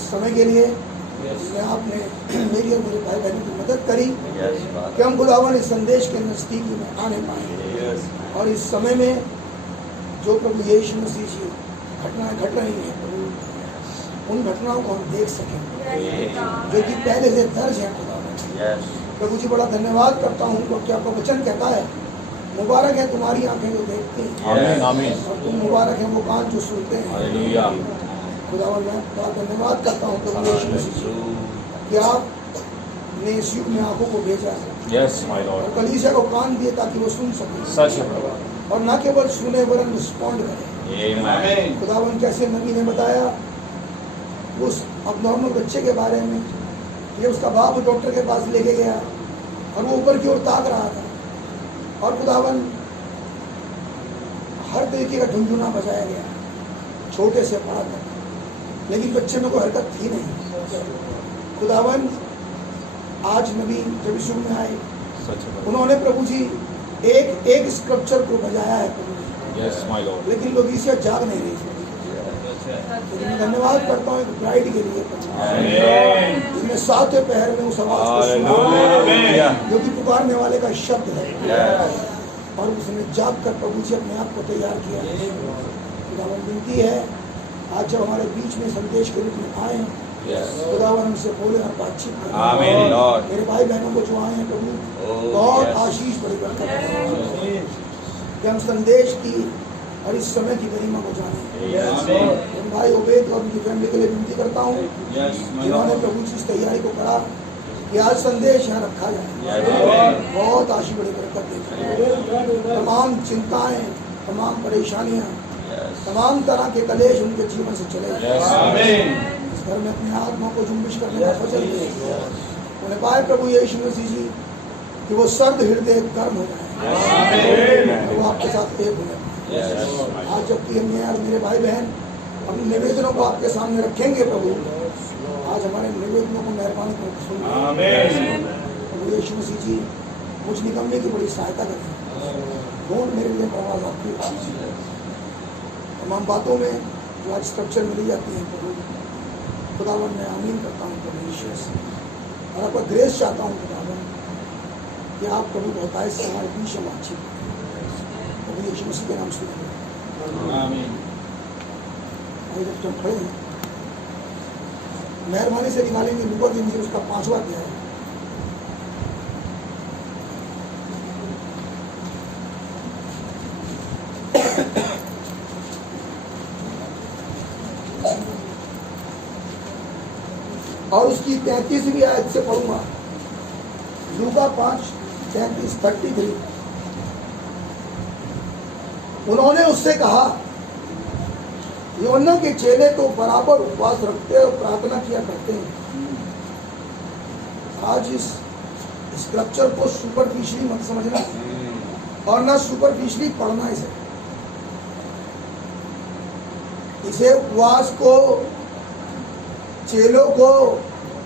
समय के लिए जिसमें आपने मेरी और मेरे भाई बहनों की मदद करी कि हम खुदावन इस संदेश के नज़दीकी में आने पाए और इस समय में जो प्रभु यीशु मसीह जी घटनाएं घट रही हैं प्रभु उन घटनाओं को हम देख सकें जो कि पहले से दर्ज है खुदावन। प्रभु जी बड़ा धन्यवाद करता हूँ क्योंकि आपका वचन कहता है मुबारक है तुम्हारी आंखें जो देखती हैं और तुम मुबारक है वो कान जो सुनते हैं। खुदावन मैं बड़ा धन्यवाद करता हूँ प्रभु यीशु मसीह कि आपने इस युग में आंखों को भेजा है और कलीसिया को कान दिए ताकि वो सुन सके और न केवल सुने वरन रिस्पॉन्ड करे। खुदावन कैसे नबी ने बताया उस अबनॉर्मल बच्चे के बारे में कि उसका बाप डॉक्टर के पास लेके गया और वो ऊपर की ओर ताक रहा था और खुदावन हर तरीके का झुंझुना बजाया गया छोटे से बड़ा तक, लेकिन बच्चे में कोई हरकत थी नहीं। खुदावन आज नबी जब यीशु में आए उन्होंने प्रभु जी एक स्क्रप्चर को बजाया है प्रभु जी, लेकिन लोग इसे जाग नहीं रही। मैं धन्यवाद करता हूँ एक ब्राइड के लिए जिसने सातवें पहर में उस आवाज को सुना जो कि पुकारने वाले का शब्द है और उसने जाग कर प्रभु जी अपने आप को तैयार किया। खुदावन विनती है आज जब हमारे बीच में संदेश के रूप में आए खुदावन हमसे बोले और बातचीत करें। मेरे भाई बहनों को जो आए हैं प्रभु बहुत आशीष परिवर्तन कि हम संदेश की और इस समय की गरिमा को जाने। भाई उबैद और उनकी फैमिली के लिए विनती करता हूँ जिन्होंने प्रभु जी इस तैयारी को करा कि आज संदेश यहाँ रखा जाए। बहुत आशीष बड़ी बरकत देखें। तमाम चिंताएं तमाम परेशानियां तमाम तरह के कलेश उनके जीवन से चले इस घर में अपने आत्मा को जुम्बिश करने का वचन दे। उन्हें पाए प्रभु यीशु मसीह जी कि वो सर्द हृदय गर्म हो जाए वो आपके साथ एक हो जाए। आज जबकि हम और मेरे भाई बहन अपने निवेदनों को आपके सामने रखेंगे प्रभु आज हमारे निवेदनों को मेहरबानी करके सुनिए। प्रभु यीशु मसीह जी मुझ निकलने की बड़ी सहायता करें। ढूंढ मेरे लिए आवाज आपकी तमाम बातों में जो आज स्ट्रक्चर मिली जाती है प्रभु खुदावन मैं आमीन करता हूँ प्रभु यीशु से और आपका ग्रेस चाहता हूँ खुदावन कि आप प्रभु बहुतायत से हमारे बीच में बातचीत प्रभु यीशु मसीह के नाम से आमीन। जब तुम खड़े हैं मेहरबानी से निकालेंगे लूका के नीचे उसका 5वां अध्याय है। और उसकी 33वीं आयत से पढ़ूंगा लूका 5:33-33। उन्होंने उससे कहा यूहन्ना के चेले तो बराबर उपवास रखते और प्रार्थना किया करते हैं। आज इस स्क्रप्चर को सुपरफिशियली मत समझना और ना सुपरफिशियली पढ़ना इसे। इसे उपवास को चेलों को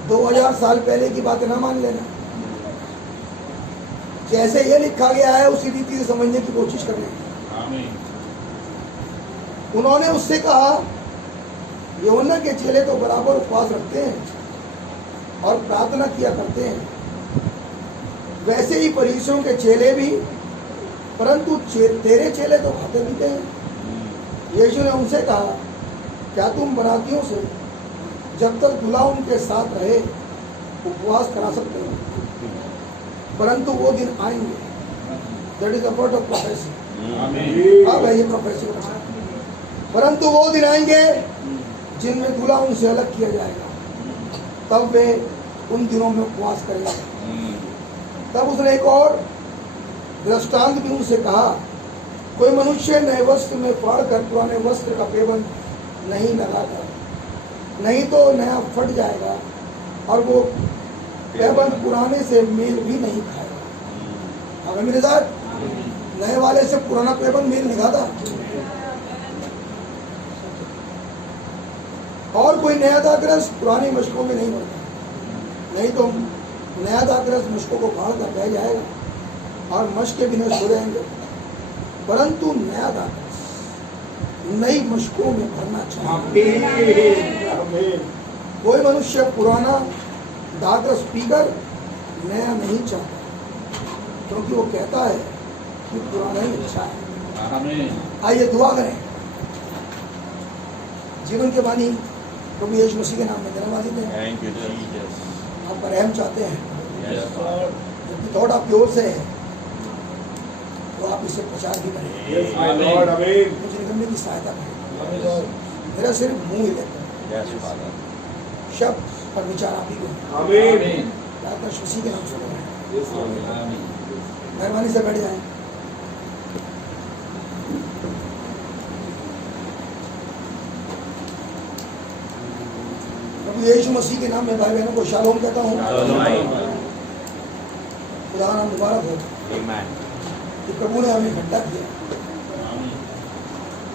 2000 साल पहले की बात ना मान लेना। जैसे ये लिखा गया है उसी रीति से समझने की कोशिश करना। आमीन। उन्होंने उससे कहा, यूहन्ना के चेले तो बराबर उपवास रखते हैं और प्रार्थना किया करते हैं, वैसे ही फरीसियों के चेले भी, परंतु तेरे चेले तो खाते पीते हैं। यीशु ने उनसे कहा, क्या तुम बरातियों से जब तक दूल्हा उनके साथ रहे उपवास करा सकते हो? परंतु वो दिन आएंगे, that is a word of prophecy. अब है ये प्रोफेसी। परंतु वो दिन आएंगे जिनमें दूल्हा उनसे अलग किया जाएगा, तब वे उन दिनों में उपवास करेंगे। तब उसने एक और दृष्टांत भी उनसे कहा, कोई मनुष्य नए वस्त्र में फाड़कर पुराने वस्त्र का पेबंद नहीं लगाता, नहीं तो नया फट जाएगा और वो पेबंद पुराने से मेल भी नहीं खाएगा। अगर मेरे साथ नए वाले से पुराना पेबंद मेल नहीं खाता, और कोई नया दाखरस पुरानी मशकों में नहीं बढ़ता, नहीं तो नया दाखरस मशकों को फाड़ कर बह जाएगा और मशक के बिना सो जाएंगे। परंतु नया दाखरस नई मशकों में भरना चाहिए। कोई मनुष्य पुराना दाखरस पीकर नया नहीं चाहता, क्योंकि वो कहता है कि पुराना ही अच्छा है। आइए दुआ करें। जीवन के बानी प्रभु यीशु मसीह के नाम में धन्यवाद देते हैं। आप रहम चाहते हैं, जबकि थॉट आपकी ओर से है तो आप इसे प्रचार भी करें। मुझे निकलने की सहायता करें। मेरा सिर्फ मुंह ही लेकर शब्द और विचार आप ही को यीशु मसीह के नाम से बोल रहे हैं। मेहरबानी से बैठ जाएं। प्रभु यीशु मसीह के नाम में भाई बहनों को शालोम कहता हूँ। खुदा नाम मुबारक हो कि प्रभु ने हमें इकट्ठा किया।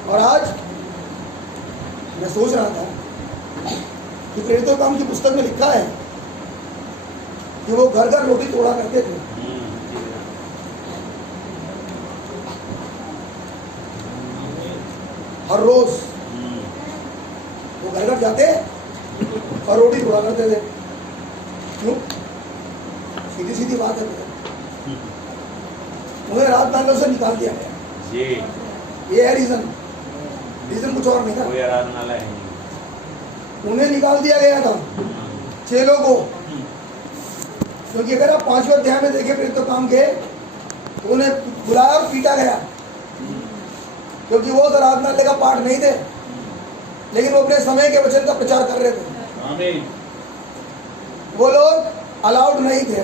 और आज मैं सोच रहा था कि प्रेरितों काम की पुस्तक में लिखा है कि वो घर घर रोटी तोड़ा करते थे। हर रोज वो घर घर जाते और रोटी तोड़ा करते थे। क्यों? सीधी सीधी बात है, उन्हें रात नालों से निकाल दिया गया। ये है रीजन कुछ और नहीं था। उन्हें निकाल दिया गया था, चेलों को। क्योंकि अगर आप 5वें अध्याय में देखें प्रेरितों काम के, तो उन्हें बुलाया और पीटा गया, क्योंकि वो आराधनालय का पाठ नहीं थे, लेकिन वो अपने समय के वचन का प्रचार कर रहे थे। वो लोग अलाउड नहीं थे,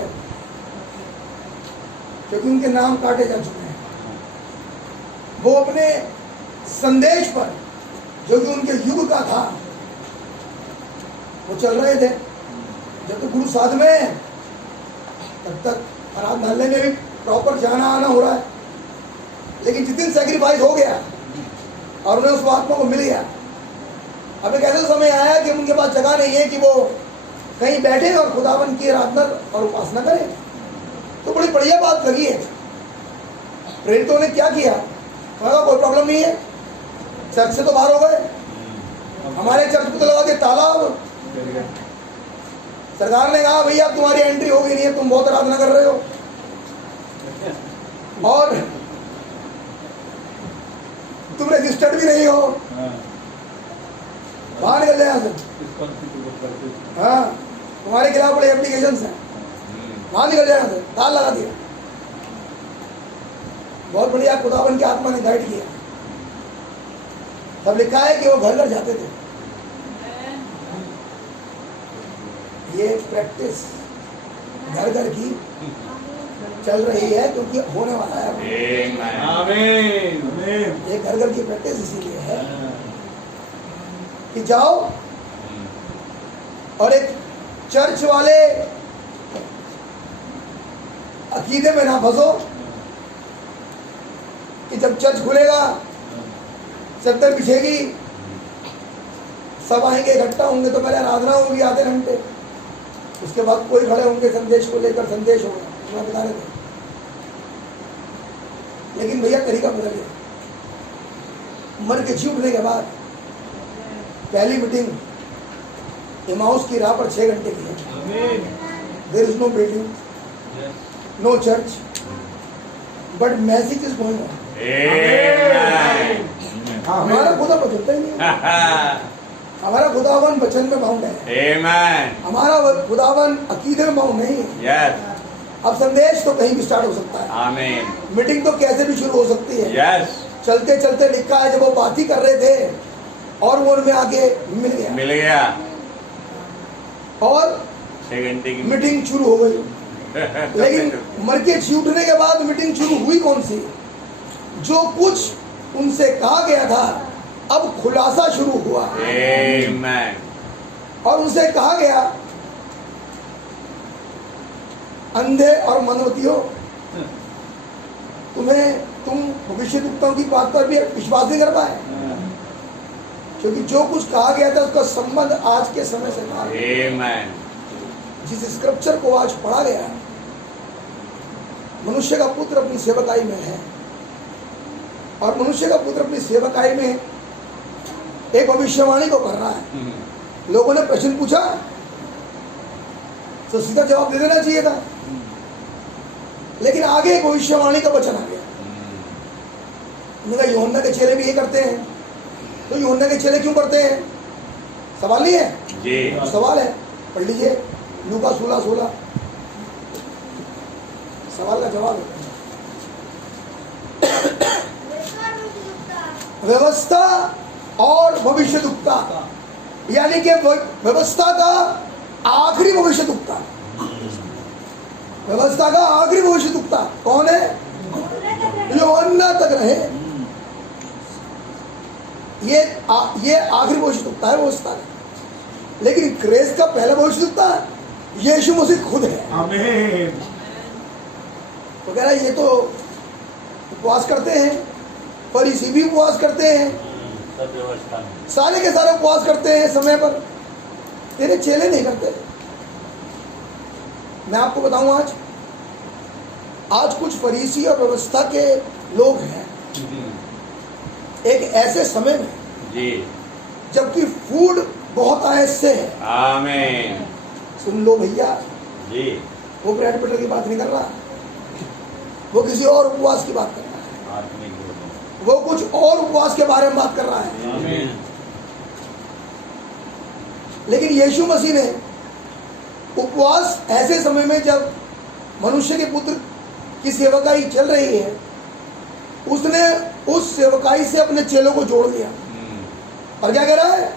क्योंकि उनके नाम काटे जा चुके हैं। वो अपने संदेश पर, जो कि उनके युग का था, वो चल रहे थे। जब तक गुरु साथ में है, तब तक आराधनालय में भी प्रॉपर जाना आना हो रहा है। लेकिन जिस दिन सैक्रिफाइस हो गया और उन्हें उस आत्मा को मिल गया, अब एक ऐसा समय आया कि उनके पास जगह नहीं है कि वो कहीं बैठे और खुदावन की आराधना और उपासना करें। तो बड़ी बढ़िया बात लगी है। प्रेरितों ने क्या किया? कहा कोई प्रॉब्लम नहीं है, चर्च से तो बाहर हो गए, हमारे चर्च को तो लगा दिया ताला। सरकार ने कहा भैया तुम्हारी एंट्री होगी नहीं है, तुम बहुत आराधना कर रहे हो और तुम रजिस्टर्ड भी नहीं हो, बाहर निकल जाए यहाँ से। हाँ, तुम्हारे खिलाफ बड़े एप्लीकेशन हैं, वहां निकल जाए यहाँ से। ताला लगा दिया। बहुत बढ़िया खुदावन की आत्मा ने गाइड किया। तब लिखा है कि वो घर घर जाते थे। ये प्रैक्टिस घर घर की चल रही है, क्योंकि होने वाला है। आमीन। ये घर घर की प्रैक्टिस इसीलिए है कि जाओ और एक चर्च वाले अकीदे में ना फंसो कि जब चर्च खुलेगा, चद्दर बिछेगी सब आएंगे, इकट्ठा होंगे तो पहले आराधना होगी आधे घंटे, उसके बाद कोई खड़े होंगे संदेश को लेकर, संदेश होगा, मैं बता रहे थे। लेकिन भैया तरीका बदल गया। मर के जी उठने के बाद पहली मीटिंग इमाउस की राह पर 6 घंटे की है। There is no building, no church, but message is going on. हमारा खुदा बदलता ही नहीं। हमारा खुदावन वचन में बाउंड है। हमारा खुदावन अकीदे में बाउंड नहीं है। अब संदेश तो कहीं भी स्टार्ट हो सकता है। आमीन। मीटिंग तो कैसे भी शुरू हो सकती है। यस। चलते चलते लिखा है जब वो बात ही कर रहे थे और वो उनमें आगे मिल गया और 6 घंटे की मीटिंग शुरू हो गई। लेकिन मर के जी उठने के बाद मीटिंग शुरू हुई कौन सी? जो कुछ उनसे कहा गया था अब खुलासा शुरू हुआ। आमीन। और उनसे कहा गया, अंधे और मनोवतियों, तुम भविष्यवक्ताओं की बात पर भी विश्वास नहीं कर पाए, क्योंकि जो कुछ कहा गया था उसका संबंध आज के समय से था। आमीन। जिस स्क्रिप्चर को आज पढ़ा गया, मनुष्य का पुत्र अपनी सेवकाई में है, और मनुष्य का पुत्र अपनी सेवकाई में एक भविष्यवाणी को कर रहा है। लोगों ने प्रश्न पूछा तो सीधा जवाब दे देना चाहिए था, लेकिन आगे एक भविष्यवाणी का वचन आ गया। उन्होंने कहा यूहन्ना के चेले भी ये करते हैं, तो यूहन्ना के चेले क्यों करते हैं? सवाल नहीं है जी? सवाल है, पढ़ लीजिए लूका 16:16, सवाल का जवाब है। व्यवस्था और भविष्यवक्ता, यानी कि व्यवस्था का आखिरी भविष्यवक्ता, व्यवस्था का आखिरी भविष्यवक्ता कौन है? यूहन्ना तक रहे। ये आखिरी भविष्यवक्ता है व्यवस्था का। लेकिन ग्रेस का पहला भविष्यवक्ता यीशु मसीह खुद है। आमीन। तो कह रहा है ये तो उपवास करते हैं, फरीसी भी उपवास करते हैं, सारे के सारे उपवास करते हैं समय पर, तेरे चेले नहीं करते। मैं आपको बताऊं, आज कुछ फरीसी और व्यवस्था के लोग हैं एक ऐसे समय में जी, जबकि फूड बहुत आयस्य है। आमीन। सुन लो भैया जी, वो ब्रेड बटर की बात नहीं कर रहा, वो किसी और उपवास की बात कर रहा है, वो कुछ और उपवास के बारे में बात कर रहा है। आमीन। लेकिन यीशु मसीह ने उपवास ऐसे समय में जब मनुष्य के पुत्र की सेवकाई चल रही है, उसने उस सेवकाई से अपने चेलों को जोड़ लिया। और क्या कह रहा है?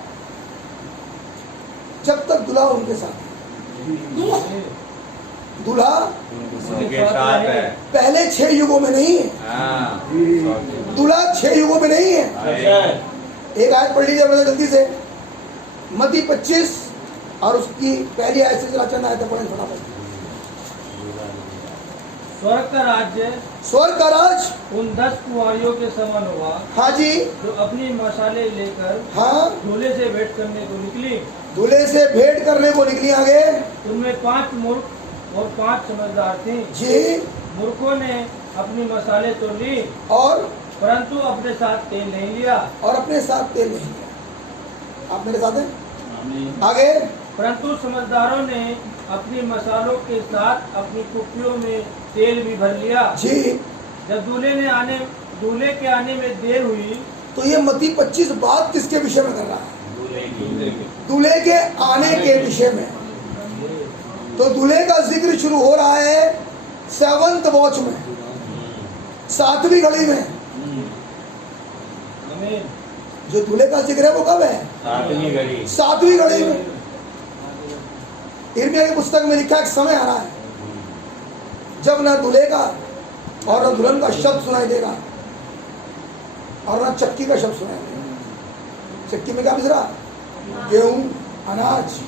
जब तक दूल्हा उनके साथ है, दूल्हा उनके साथ है। पहले 6 युगों में नहीं है, दूल्हा 6 युगों में नहीं है। एक आयत पढ़ लीजिए बड़ा जल्दी से, मत्ती 25 और उसकी पहली आयत से चंद आयत पढ़ें फटाफट। स्वर्ग का राज उन 10 कुंवारियों के समान हुआ, हाँ जी, जो अपनी मसाले लेकर हाँ दूल्हे से भेंट करने को निकली। दूल्हे से भेंट करने को निकली। आगे उनमें 5 मूर्ख और 5 समझदार थे। जी, मूर्खों ने अपनी मसाले तो ली, और परंतु अपने साथ तेल नहीं लिया। अपने साथ तेल नहीं लिया। आप मेरे साथ हैं? आगे, परंतु समझदारों ने अपनी मसालों के साथ अपनी कुप्पियों में तेल भी भर लिया। जी, जब दूल्हे के आने में देर हुई, तो ये मत्ती 25 बात किसके विषय में कर रहा है? दूल्हे के आने के विषय में। तो दूल्हे का जिक्र शुरू हो रहा है 7th वॉच में, 7वीं घड़ी में। जो दूल्हे का जिक्र है वो कब है? 7वीं घड़ी। 7वीं घड़ी में। यिर्मयाह की पुस्तक में लिखा एक समय आ रहा है जब ना दूल्हे का और ना दुल्हन का शब्द सुनाई देगा, और ना चक्की का शब्द सुनाई देगा। चक्की में क्या पिस रहा? गेहूं, अनाज,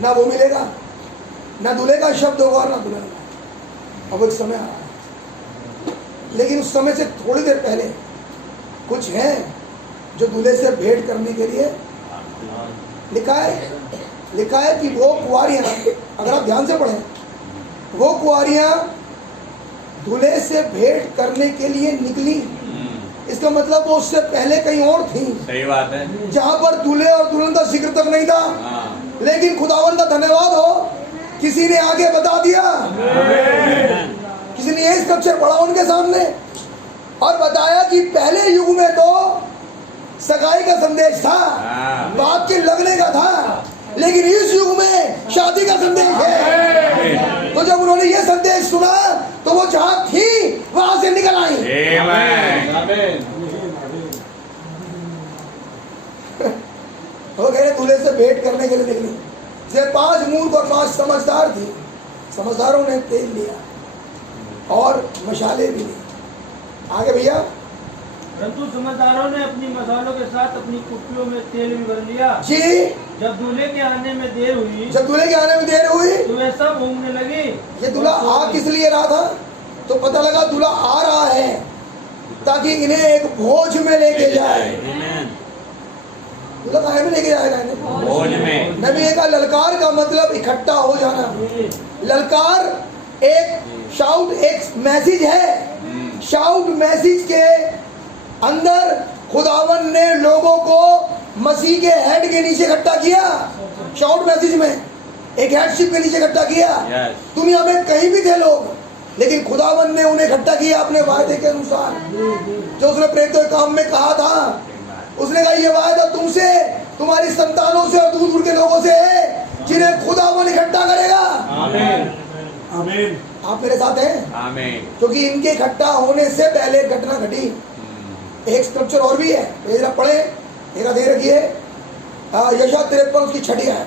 ना वो मिलेगा, ना दूल्हे का शब्द होगा और ना दुल्हन का। अब एक समय आ रहा है, लेकिन उस समय से थोड़ी देर पहले कुछ हैं जो दूल्हे से भेंट करने के लिए लिखा है कि वो कुंवारियां, अगर आप ध्यान से पढ़ें, वो कुंवारियां दूल्हे से भेंट करने के लिए निकली। इसका मतलब वो उससे पहले कहीं और थी। सही बात है। जहां पर दूल्हे और दुल्हन का जिक्र तक नहीं था। लेकिन खुदावन का धन्यवाद हो, किसी ने आगे बता दिया, किसी ने ये स्क्रिप्चर पढ़ा उनके सामने और बताया कि पहले युग में तो सगाई का संदेश था, बाप के लगने का था, लेकिन इस युग में शादी का संदेश है। तो जब उन्होंने ये संदेश सुना तो वो जहां थी वहां से निकल आई। वो कह रहे दूल्हे से भेंट करने के लिए निकली। से 5 मूर्ख और 5 समझदार थी। समझदारों ने तेल लिया और मशाले भी ली। आगे भैया। परंतु समझदारों ने अपनी मसालों के साथ अपनी कुप्पियों में तेल भी भर लिया जी। जब दूल्हे के आने में देर हुई तो वे सब घूमने लगे। ये दूल्हा आ किस लिए रहा था? तो पता लगा दूल्हा आ रहा है ताकि इन्हें एक भोज में लेके जाए। दूल्हा काहे में लेके जाएगा इन्हें? भोज में। नबी का ललकार का मतलब इकट्ठा हो जाना। ललकार एक शाउट, एक मैसेज है। शाउट मैसेज के अंदर खुदावन ने लोगों को मसीह के हेड के नीचे इकट्ठा किया। शाउट मैसेज में एक हेडशिप के नीचे इकट्ठा किया। दुनिया में कहीं भी थे लोग, लेकिन खुदावन ने उन्हें इकट्ठा किया अपने वायदे के अनुसार, जो उसने प्रेरितों के काम में कहा था। उसने कहा ये वायदा तुमसे, तुम्हारी संतानों से और दूर दूर के लोगों से है, जिन्हें खुदावन इकट्ठा करेगा। आमीन। आमीन। आप मेरे साथ हैं? आमीन। क्योंकि इनके इकट्ठा होने से पहले घटना घटी। एक स्क्रिप्चर और भी है, जरा पढ़े, एक दे रखिए। यशा 53 उसकी 6 है,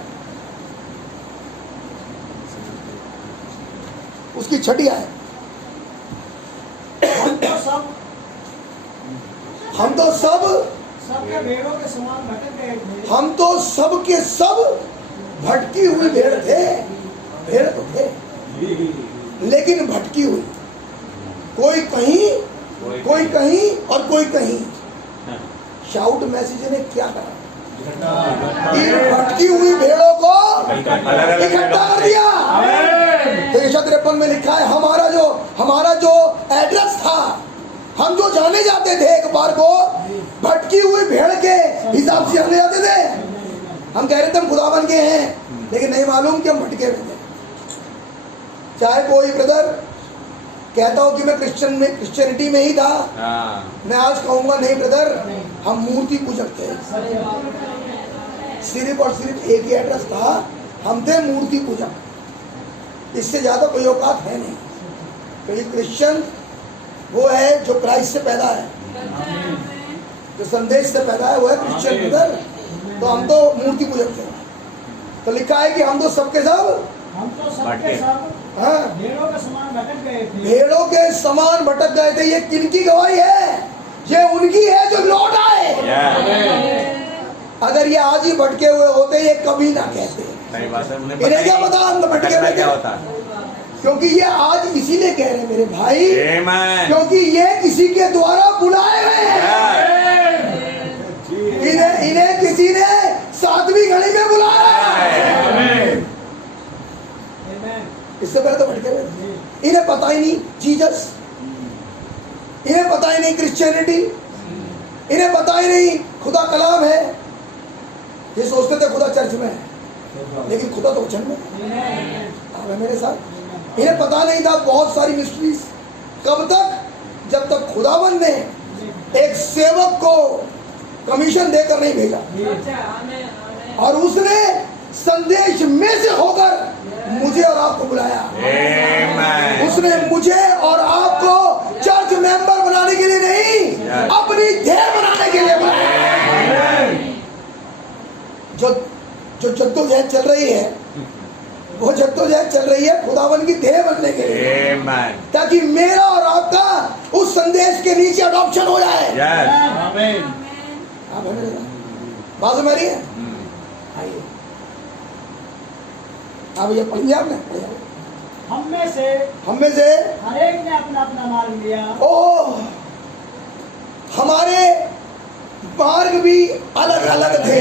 उसकी 6 है। हम तो सब सबके भेड़ों के समान भटक गए थे। हम तो सब के सब भटकी हुई भेड़ थे। भेड़ तो थे लेकिन भटकी हुई, कोई कहीं, कोई कहीं और कोई कहीं। शाउट मैसेज ने क्या करा? इन भटकी हुई भेड़ों को इकट्ठा कर दिया। तो यशा 53 में लिखा है हमारा जो एड्रेस था, हम जो जाने जाते थे एक बार को भटकी हुई भेड़ के हिसाब से जाने जाते थे। हम कह रहे थे हम खुदावन के हैं, लेकिन नहीं मालूम कि हम भटके हुए थे। चाहे कोई ब्रदर कहता हो कि मैं क्रिश्चियनिटी में ही था, मैं आज कहूंगा नहीं ब्रदर, हम मूर्ति पूजक थे। सिर्फ और सिर्फ एक ही एड्रेस था, हम थे मूर्ति पूजक। इससे ज्यादा कोई औकात है नहीं। क्योंकि क्रिश्चियन वो है जो क्राइस्ट से पैदा है, जो संदेश से पैदा है, वो है क्रिश्चियन ब्रदर। तो हम तो मूर्ति पूजक थे। तो लिखा है कि हम तो सबके सब, हम तो सबके सब भेड़ों के समान भटक गए थे। भेड़ों के समान भटक गए थे। ये किनकी गवाही है? ये उनकी है जो लौट आए। अगर ये आज ही भटके हुए होते ये कभी ना कहते। इन्हें क्या पता हम भटके हुए क्या होता है? क्योंकि ये आज इसीलिए कह रहे हैं मेरे भाई, क्योंकि ये किसी के द्वारा बुलाए गए हैं। इन्हें किसी ने 7वीं घड़ी में बुलाया। इससे पहले तो भटके हुए। इन्हें पता ही नहीं जीसस, इन्हें पता ही नहीं क्रिश्चियनिटी, इन्हें पता ही नहीं खुदा कलाम है। ये सोचते थे खुदा चर्च में है, लेकिन खुदा तो वचन में है। मेरे साथ इन्हें पता नहीं था बहुत सारी मिस्ट्रीज। कब तक? जब तक खुदावन ने एक सेवक को कमीशन देकर नहीं भेजा और उसने संदेश में से होकर मुझे और आपको बुलाया। उसने मुझे और आपको चर्च मेंबर बनाने के लिए नहीं, अपनी ध्येय बनाने के लिए बुलाया। जो जद्दोजहद चल रही है, वो जद्दोजहद चल रही है खुदावन की ध्येय बनने के लिए, ताकि मेरा और आपका उस संदेश के नीचे अडॉप्शन हो जाए। बात हमारी है। आइए अब ये पढ़िए आपने। हम में से हर एक ने अपना अपना मार्ग लिया। ओ, हमारे मार्ग भी अलग अलग थे।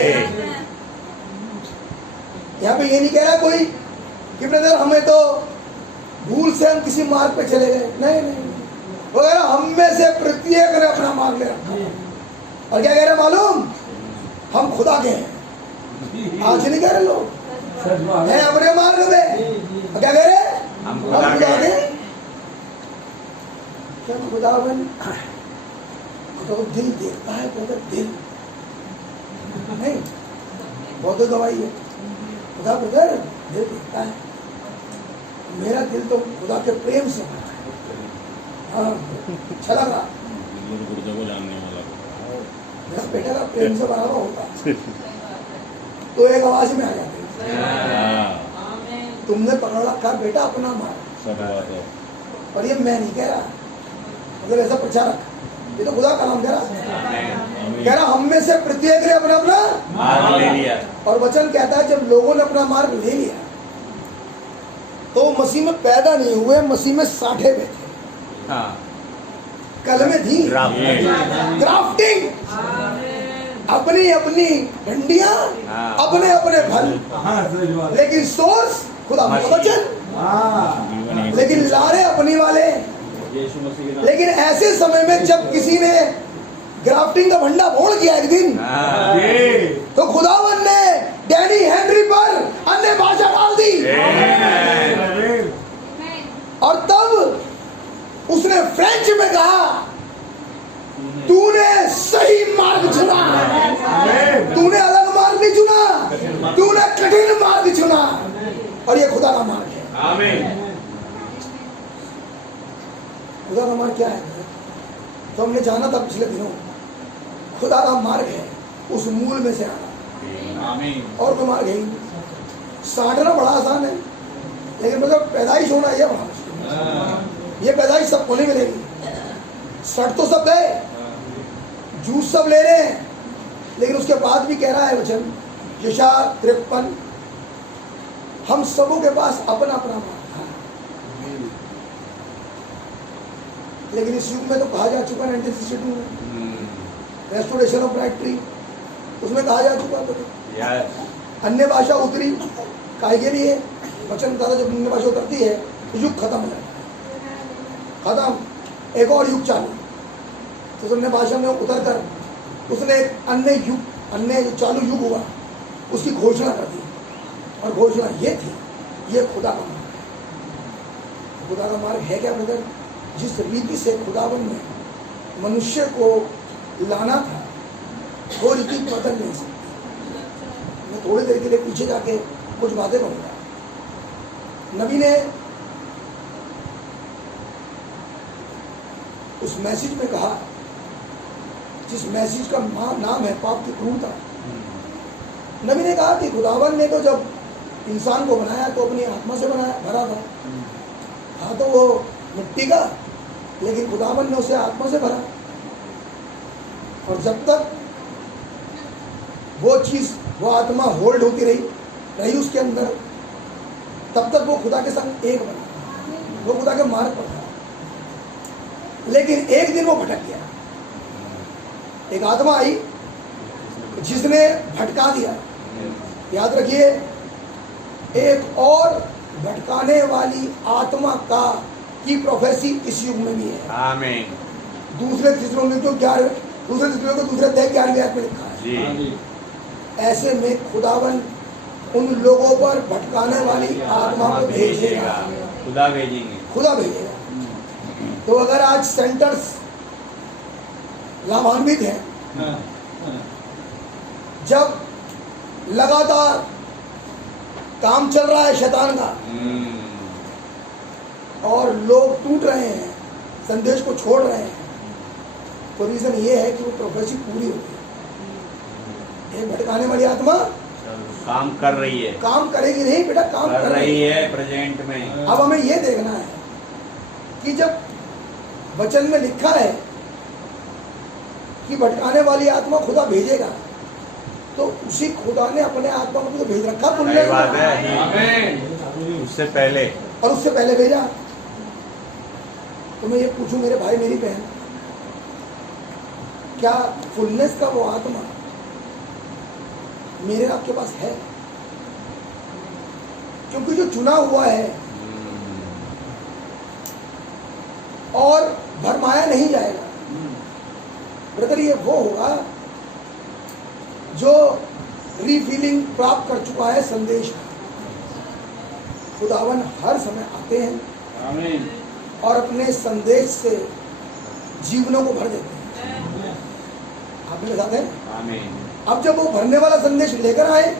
यहाँ पे ये नहीं कह रहा कोई कि ब्रदर हमें तो भूल से हम किसी मार्ग पे चले गए, नहीं नहीं, वो कह रहा हम में से प्रत्येक ने अपना मार्ग ले रखा है। और क्या कह रहे मालूम, हम खुदा के हैं। आज नहीं कह रहे लोग हैं अपने मार्ग में, और क्या कह रहे हम खुदा के हैं। क्या खुदावन तो दिल देखता है, तो दिल नहीं बहुत गवाही है। खुदा ब्रदर दिल देखता है, मेरा दिल तो खुदा के प्रेम से भरा है। हाँ अच्छा लग रहा, मेरा बेटा का प्रेम से भरा हुआ होता तो एक आवाज में आ जाती, तुमने पकड़ रखा बेटा अपना मार। और ये मैं नहीं कह रहा, मतलब ऐसा प्रचारक, ये तो खुदा का नाम कह रहा हम में से प्रत्येक ने अपना अपना मार्ग ले लिया। और वचन कहता है जब लोगों ने अपना मार्ग ले लिया तो मसीह में पैदा नहीं हुए, मसीह में साठे में थे। हाँ, कलमें थी, ग्राफ्टिंग, अपनी अपनी डंडियां, अपने अपने फल, लेकिन सोर्स खुदा का वचन, लेकिन लारे अपनी वाले। लेकिन ऐसे समय में जब किसी ने ग्राफ्टिंग का भंडा फोड़ किया एक दिन, तो खुदावन ने डैनी हेनरी पर अन्य भाषा डाल दी, और तब उसने फ्रेंच में कहा तूने सही मार्ग चुना, तूने अलग मार्ग नहीं चुना, तूने कठिन मार्ग चुना, और ये खुदा का मार्ग है। आमीन। खुदा का मार्ग क्या है? तो हमने जाना था पिछले दिनों, खुदा का मार्ग है उस मूल में से आना। आमीन। और कोई मार्ग है ही नहीं। साधना बड़ा आसान है, लेकिन मतलब पैदाइश होना यह बड़ा मुश्किल है। ये पैदाइश सबको नहीं मिलेगी। सट तो सब गए, जूस सब ले रहे हैं, लेकिन उसके बाद भी कह रहा है वचन यशा 53, हम सबों के पास अपना अपना मार्ग था। लेकिन इस युग में तो कहा जा चुका 1962 में रेस्टोरेशन ऑफ ब्राइट ट्री, उसमें कहा जा चुका तो अन्य भाषा उतरी काहे के लिए? वचन था जब अन्य भाषा उतरती है तो युग खत्म हो जाता है, खत्म, एक और युग चालू। तो अन्य भाषा में उतर कर उसने एक अन्य युग, अन्य जो चालू युग हुआ उसकी घोषणा कर दी, और घोषणा ये थी, ये खुदा का मार्ग है। खुदा का मार्ग है क्या ब्रदर? जिस रीति से खुदावन ने मनुष्य को लाना था वो रीति बदल नहीं सकती। मैं थोड़ी देर के लिए पीछे जाके कुछ बातें कहूँगा। नबी ने उस मैसेज में कहा, जिस मैसेज का नाम है पाप की क्रूरता। नबी ने कहा कि खुदावन ने तो जब इंसान को बनाया तो अपनी आत्मा से बनाया, भरा था तो वो मिट्टी का, लेकिन खुदावन ने उसे आत्मा से भरा। और जब तक वो चीज, वो आत्मा होल्ड होती रही उसके अंदर, तब तक वो खुदा के संग एक बना, वो खुदा के मार्ग पर था। लेकिन एक दिन वो भटक गया, एक आत्मा आई जिसने भटका दिया। याद रखिए, एक और भटकाने वाली आत्मा का की प्रोफेसी इस युग में भी है। आमीन। दूसरे थिस्सलुनीकियों को 11 में लिखा है। ऐसे में खुदावन उन लोगों पर भटकाने वाली आत्मा को भेजेगा, खुदा भेजेंगे, खुदा भेजेगा। तो अगर आज सेंटर्स लाभान्वित हैं, जब लगातार काम चल रहा है शैतान का और लोग टूट रहे हैं, संदेश को छोड़ रहे हैं, तो रीजन ये है कि वो प्रोफेसी पूरी होती है। ये भटकाने वाली आत्मा काम कर रही है, काम करेगी नहीं बेटा, काम कर रही है प्रेजेंट में। अब हमें ये देखना है कि जब वचन में लिखा है कि भटकाने वाली आत्मा खुदा भेजेगा, तो उसी खुदा ने अपने आत्मा को तो भेज रखा पुण्य बात है, उससे पहले और उससे पहले भेजा। तो मैं ये पूछूं मेरे भाई मेरी बहन, क्या फुलनेस का वो आत्मा मेरे आपके पास है? क्योंकि जो चुना हुआ है और भरमाया नहीं जाएगा। ब्रदर, ये वो होगा जो रिफिलिंग प्राप्त कर चुका है संदेश का। खुदावन हर समय आते हैं आमीन। और अपने संदेश से जीवनों को भर देते हैं। आप मेरे साथ हैं? आमीन। अब जब वो भरने वाला संदेश लेकर आए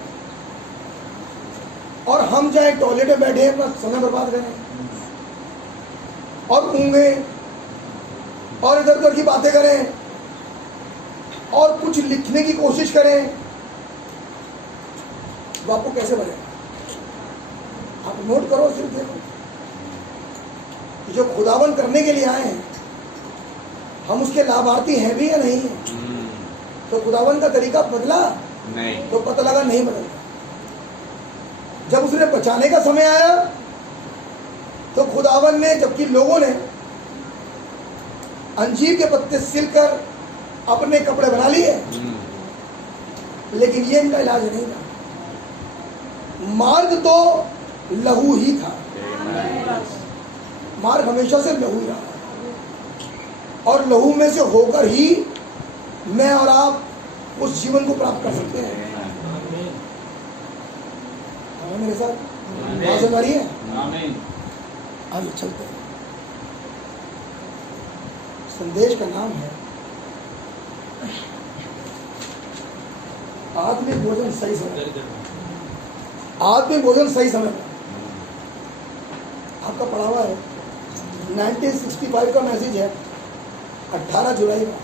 और हम चाहे टॉयलेट में बैठे अपना समय बर्बाद करें और ऊँगे और इधर उधर की बातें करें और कुछ लिखने की कोशिश करें, वो आपको कैसे भरेगा? आप नोट करो, सिर्फ देखो कि जो खुदावन करने के लिए आए हैं हम उसके लाभार्थी हैं भी या नहीं है। तो खुदावन का तरीका बदला नहीं, तो पता लगा नहीं बदलता। जब उसने बचाने का समय आया तो खुदावन ने, जबकि लोगों ने अंजीर के पत्ते सिलकर अपने कपड़े बना लिए, लेकिन ये इनका इलाज नहीं था। मार्ग तो लहू ही था, मार्ग हमेशा से लहू ही रहा, और लहू में से होकर ही मैं और आप उस जीवन को प्राप्त कर सकते हैं। मेरे साथ बात समझ आ रही है? आगे चलते हैं। संदेश का नाम है आत्मिक भोजन सही समय। आत्मिक भोजन सही समय पर आपका पढ़ा हुआ है 1965 का मैसेज है, 18 जुलाई का,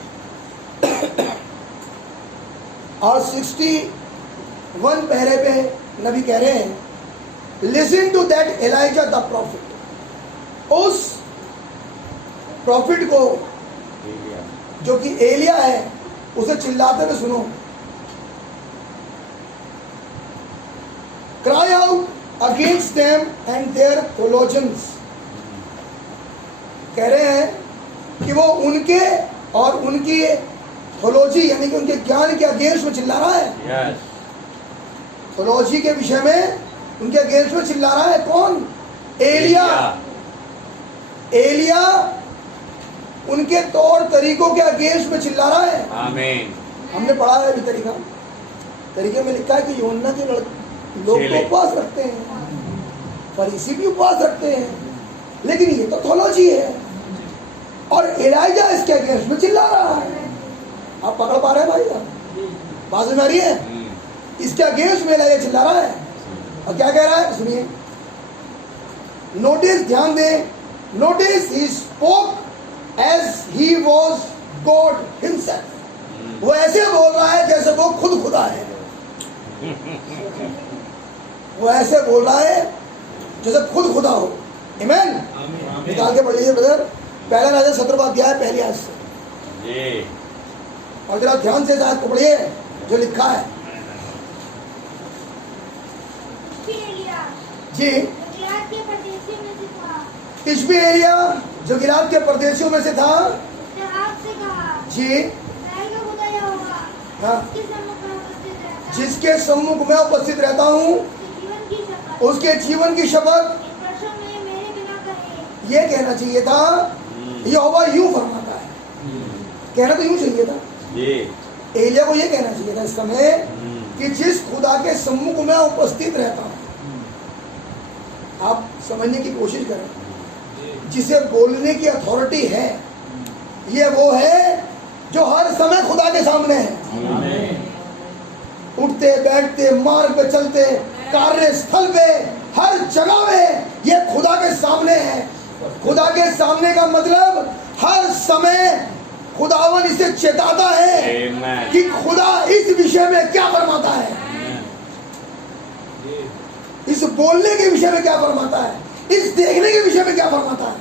और 61 पहरे पे नबी कह रहे हैं, listen to that Elijah the prophet. उस प्रॉफिट को जो कि एलिया है उसे चिल्लाते हुए सुनो। Cry out against them and their theologians. कह रहे हैं कि वो उनके और उनकी थियोलॉजी यानी कि उनके ज्ञान के अगेंस्ट में चिल्ला रहा है। थियोलॉजी के विषय में उनके अगेंस्ट में चिल्ला रहा है। कौन? एलिया। एलिया उनके तौर तरीकों के अगेंस्ट में चिल्ला रहा है। आमीन। हमने पढ़ा है अभी तरीके में लिखा है कि यूहन्ना के लोग तो उपवास रखते हैं, फरीसी भी उपवास रखते हैं, लेकिन ये तो थियोलॉजी है, और एलाइजा इसके अगेंस्ट में चिल्ला रहा है। आप पकड़ पा रहे हैं भाई? आप बात समझ आ रही है? इसके अगेंस्ट में एलाइजा चिल्ला रहा है, और क्या कह रहा है सुनिए। नोटिस, ध्यान दें, notice, he spoke as he was God himself. वो ऐसे बोल रहा है जैसे वो खुद खुदा है। वो ऐसे बोल रहा है जैसे खुद खुदा हो। आमीन। निकाल के पढ़ लीजिए ब्रदर, पहला राजा 17वां अध्याय पहली आयत से, और जरा ध्यान से आयत को पढ़िए जो लिखा है जी। तिशबी एलिया जो गिलाद के परदेशियों में से था जी, हाँ, जिसके सम्मुख में उपस्थित रहता हूँ उसके जीवन की शपथ ये कहना चाहिए था, यहोवा यूं फरमाता है। कहना तो यूं चाहिए था, एलिया को ये कहना चाहिए था इस समय कि जिस खुदा के सम्मुख में उपस्थित रहता हूँ। आप समझने की कोशिश करें, जिसे बोलने की अथॉरिटी है ये वो है जो हर समय खुदा के सामने है। उठते बैठते, मार्ग पे चलते, कार्यस्थल पे, हर जगह में ये खुदा के सामने है। खुदा के सामने का मतलब हर समय खुदावन इसे चेताता है कि खुदा इस विषय में क्या फरमाता है, इस बोलने के विषय में क्या फरमाता है, इस देखने के विषय में क्या फरमाता है,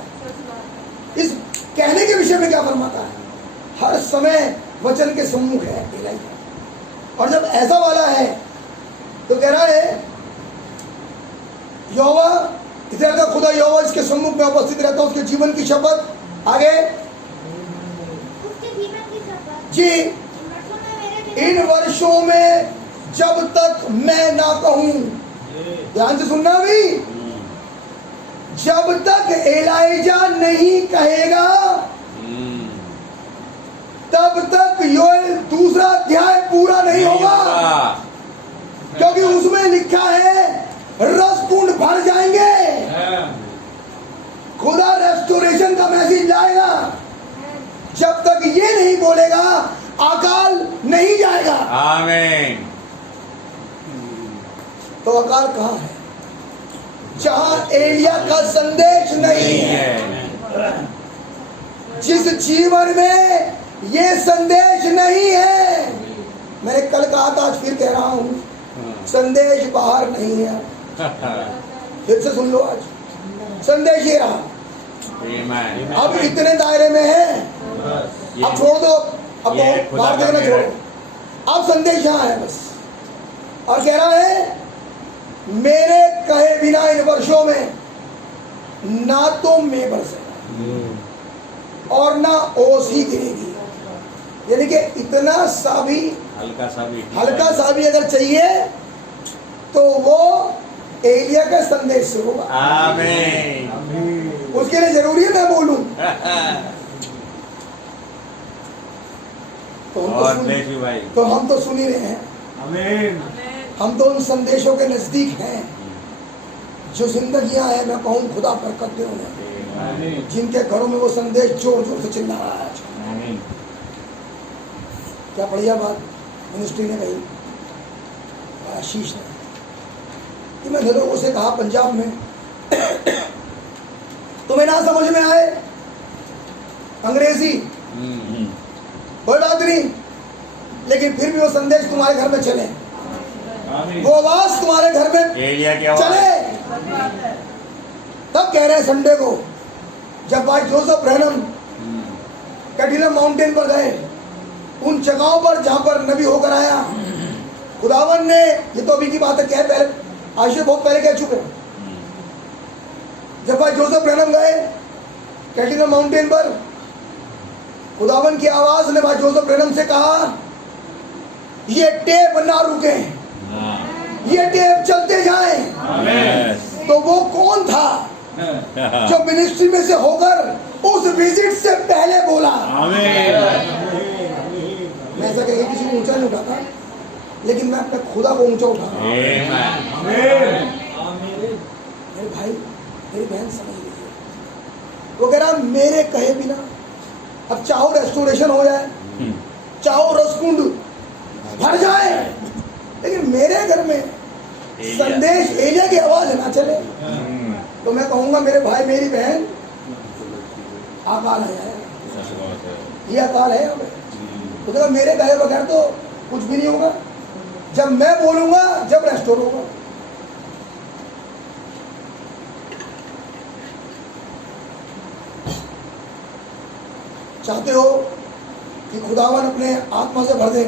इस कहने के विषय में क्या फरमाता है। हर समय वचन के सम्मुख है। और जब ऐसा वाला है तो कह रहा है यहोवा, इधर का खुदा यहोवा इसके सम्मुख में उपस्थित रहता है, उसके जीवन की शपथ। आगे जी, इन वर्षों में जब तक मैं ना कहूं ध्यान से सुनना भी, जब तक एलाइजा नहीं कहेगा तब तक योएल 2 अध्याय पूरा नहीं होगा, क्योंकि उसमें लिखा है रस कुंड भर जाएंगे। खुदा रेस्टोरेशन का मैसेज लाएगा, जब तक ये नहीं बोलेगा अकाल नहीं जाएगा। आमीन। तो अकाल कहाँ है? जहां एलिया का संदेश नहीं है। जिस जीवन में ये संदेश नहीं है, मैंने कल कहा था, आज फिर कह रहा हूं, संदेश बाहर नहीं है। फिर से सुन लो, आज संदेश ये रहा। अब इतने दायरे में है, अब छोड़ दो, अब तो बाहर देखना छोड़ो, अब संदेश यहाँ है बस। और कह रहा है मेरे कहे बिना इन वर्षों में ना तो मैं बरसेगा और ना ओस ही गिरेगी। यानी कि इतना सा भी, हल्का सा भी अगर चाहिए तो वो एलिया के संदेश से होगा। आमीन। उसके लिए जरूरी है मैं बोलूं। तो हम तो सुन ही रहे हैं। आमीन। हम तो उन संदेशों के नजदीक हैं जो जिंदगियां हैं। मैं कहूँ खुदा बरकत दे उन्हें, जिनके घरों में वो संदेश जोर जोर से चिल्ला रहा है। क्या बढ़िया बात मिनिस्ट्री ने कही, आशीष ने, कि मैंने लोगों से कहा पंजाब में तुम्हें ना समझ में आए अंग्रेजी, कोई बात नहीं, लेकिन फिर भी वो संदेश तुम्हारे घर में चले, वो आवाज तुम्हारे घर में चले। तब कह रहे हैं संडे को जब भाई जोसेफ ब्रैनम कैटिलम माउंटेन पर गए, उन जगहों पर जहां पर नबी होकर आया, खुदावन ने, ये तो अभी की बात है, क्या पहले आज से बहुत पहले कह चुके, जब भाई जोसेफ ब्रैनम गए कैटिलम माउंटेन पर, खुदावन की आवाज ने भाई जोसेफ ब्रैनम से कहा ये टेप ना रुके, ये टेप चलते जाए। तो वो कौन था जो मिनिस्ट्री में से होकर उस विजिट से पहले बोला? मैं ऐसा कहीं किसी को ऊंचा नहीं उठाता, लेकिन मैं अपने खुदा को ऊंचा उठा। मेरे भाई मेरी बहन समझ लीजिए, वो कह रहा मेरे कहे बिना, अब चाहो रेस्टोरेशन हो जाए, चाहो रसकुंड भर जाए, लेकिन मेरे घर में संदेश एलिया की आवाज ना चले, तो मैं कहूंगा मेरे भाई मेरी बहन, अकाल है, ये अकाल है। तो देखो मेरे कहे बगैर तो कुछ भी नहीं होगा, जब मैं बोलूंगा जब रेस्टोर होगा। चाहते हो कि खुदावन अपने आत्मा से भर दे,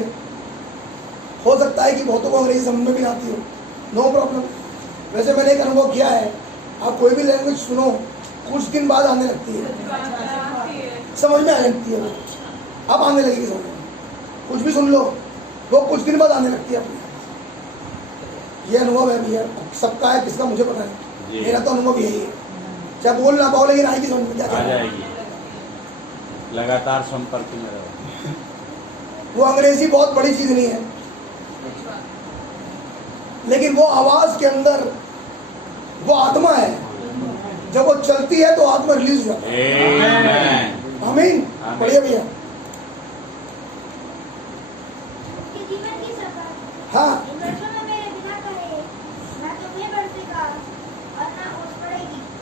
हो सकता है कि बहुतों को अंग्रेजी समझ में भी आती हो, नो प्रॉब्लम। वैसे मैंने एक अनुभव किया है, आप कोई भी लैंग्वेज सुनो कुछ दिन बाद आने लगती है, समझ में आ जाती है, अब आने लगेगी समझ में। कुछ भी सुन लो वो कुछ दिन बाद आने लगती है अपनी। ये अनुभव है भैया, सबका है, किसका मुझे पता नहीं, मेरा तो अनुभव यही है। चाहे बोल ना पाओ लेकिन आएगी समझ में, क्या जाएगी, लगातार संपर्क में रहो। वो अंग्रेजी बहुत बड़ी चीज नहीं है, लेकिन वो आवाज के अंदर वो आत्मा है, जब वो चलती है तो आत्मा रिलीज होता है। आमीन। बढ़िया भैया। हाँ,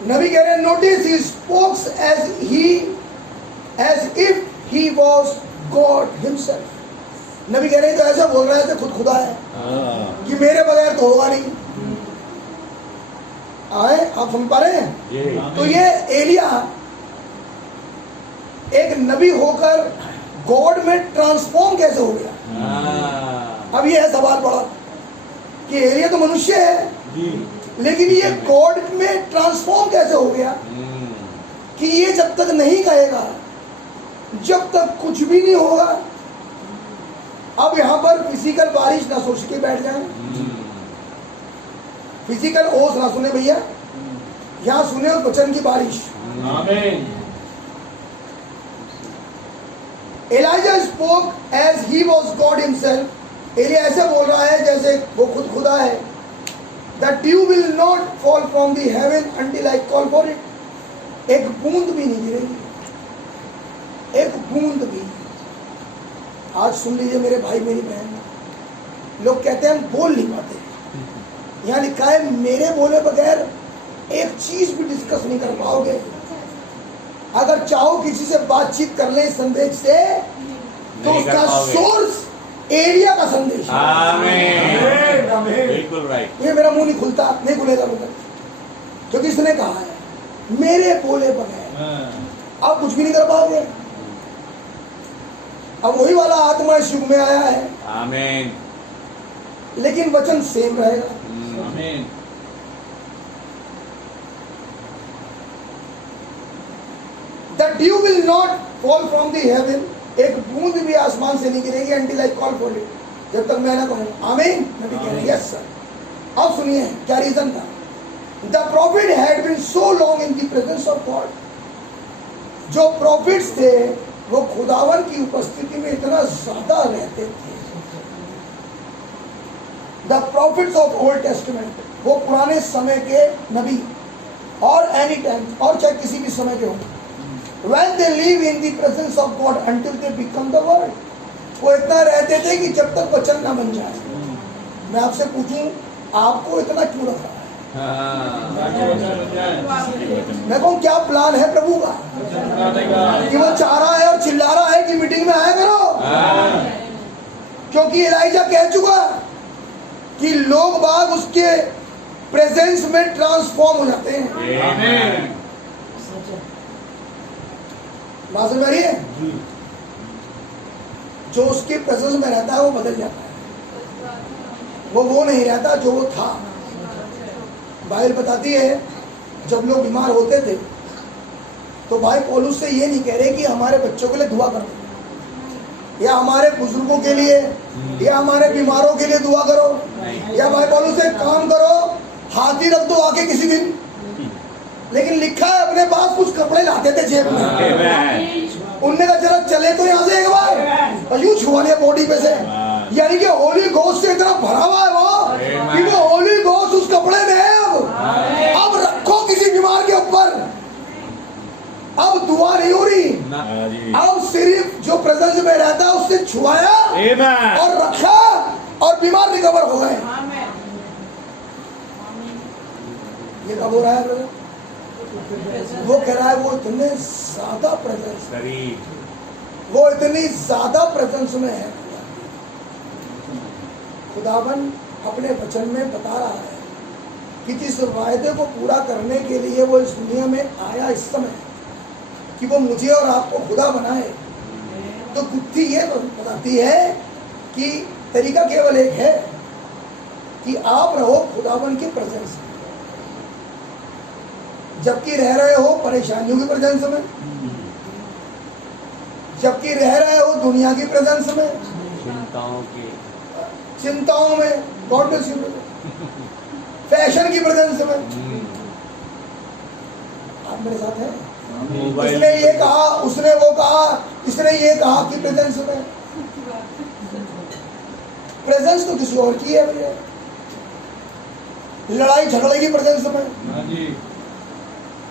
नबी कह रहे हैं notice he spokes as if he was God himself. नबी कह रहे हैं तो ऐसा बोल रहा है तो खुद खुदा है कि मेरे बगैर तो होगा नहीं। आए आप समझ पा रहे हैं? तो ये एलिया एक नबी होकर गॉड में ट्रांसफॉर्म कैसे हो गया? अब ये है सवाल बड़ा कि एलिया तो मनुष्य है, लेकिन ये गॉड में ट्रांसफॉर्म कैसे हो गया? कि ये जब तक नहीं कहेगा, जब तक कुछ भी नहीं होगा। अब यहां पर फिजिकल बारिश ना सोच के बैठ जाए, फिजिकल ओस ना सुने भैया, यहाँ सुने उस वचन की बारिश। आमीन। Elijah spoke as he was God himself. एलिया ऐसे बोल रहा है जैसे वो खुद खुदा है। The dew will not fall from the heaven until I call for it. एक बूंद भी नहीं गिरेगी, एक बूंद भी। आज सुन लीजिए मेरे भाई मेरी बहन, लोग कहते हैं हम बोल नहीं पाते। यहाँ लिखा है मेरे बोले बगैर एक चीज भी डिस्कस नहीं कर पाओगे। अगर चाहो किसी से बातचीत कर ले इस संदेश से, तो उसका सोर्स एरिया का संदेश है। आमीन, बिल्कुल राइट। ये मेरा मुंह नहीं खुलता, नहीं खुलेगा मुझे, क्योंकि इसने कहा है मेरे बोले बगैर आप कुछ भी नहीं कर पाओगे। अब वही वाला आत्मा इस युग में आया है, आमीन, लेकिन वचन सेम रहेगा। आमीन। The dew will not fall from the haven. एक बूंद भी आसमान से नहीं गिरेगी until I call for it, जब तक मैं ना कहूं। आमीन। नबी कह रहे हैं यस सर। अब सुनिए क्या रीजन था। The prophet had been so long in the presence of God. जो प्रॉफिट्स थे वो खुदावन की उपस्थिति में इतना ज्यादा रहते थे। The profits of old testament, वो पुराने समय के नबी और एनी टाइम, और चाहे किसी भी समय के हो, when they live in the presence of God until they become the word, वो इतना रहते थे कि जब तक वचन ना बन जाए। मैं आपसे पूछूं आपको इतना क्यों रखा है? मैं कहूँ क्या प्लान है प्रभु का कि वो चाह रहा है और चिल्ला रहा है कि मीटिंग में आया करो? क्योंकि एलाइजा कह चुका कि लोग बाग उसके प्रेजेंस में ट्रांसफॉर्म हो जाते हैं। बात समझ रही है? जो उसके प्रेजेंस में रहता है वो बदल जाता है, वो नहीं रहता जो वो था। बाइबल बताती है जब लोग बीमार होते थे तो भाई पौलुस से ये नहीं कह रहे कि हमारे बच्चों के लिए दुआ करो, या हमारे बुजुर्गों के लिए, या हमारे बीमारों के लिए दुआ करो, या भाई पौलुस से काम करो, हाथ ही रख दो आके किसी दिन। लेकिन लिखा है अपने पास कुछ कपड़े लाते थे जेब में। उनने कहा जरा चले तो यहाँ से एक बार, और यूं छुआ लिया बॉडी पे से। यानी कि होली घोष से इतना भरा हुआ है वो कि वो होली घोष उस कपड़े में है। अब रखो किसी बीमार के ऊपर, अब दुआ नहीं हो रही, अब सिर्फ जो प्रेजेंस में रहता है उससे छुआया और रखा और बीमार रिकवर हो गए। ये कब हो रहा है ब्रदर? वो कह रहा है वो इतने ज्यादा प्रेजेंस, वो इतनी ज्यादा प्रेजेंस में है। खुदावन अपने वचन में बता रहा है कि जिस वायदे को पूरा करने के लिए वो इस दुनिया में आया इस समय, कि वो मुझे और आपको खुदा बनाए, तो गुत्थी ये बताती है कि तरीका केवल एक है कि आप रहो खुदावन की प्रेजेंस में। जबकि रह रहे हो परेशानियों की प्रेजेंस में, जबकि रह रहे हो दुनिया की प्रेजेंस में, चिंताओं में, गॉड ब्लेस यू, फैशन की प्रेजेंस में। आप मेरे साथ हैं? इसने ये कहा, उसने वो कहा, इसने ये कहा कि प्रेजेंस में। प्रेजेंस तो किसी और की है भैया। लड़ाई झगड़े की प्रेजेंस में,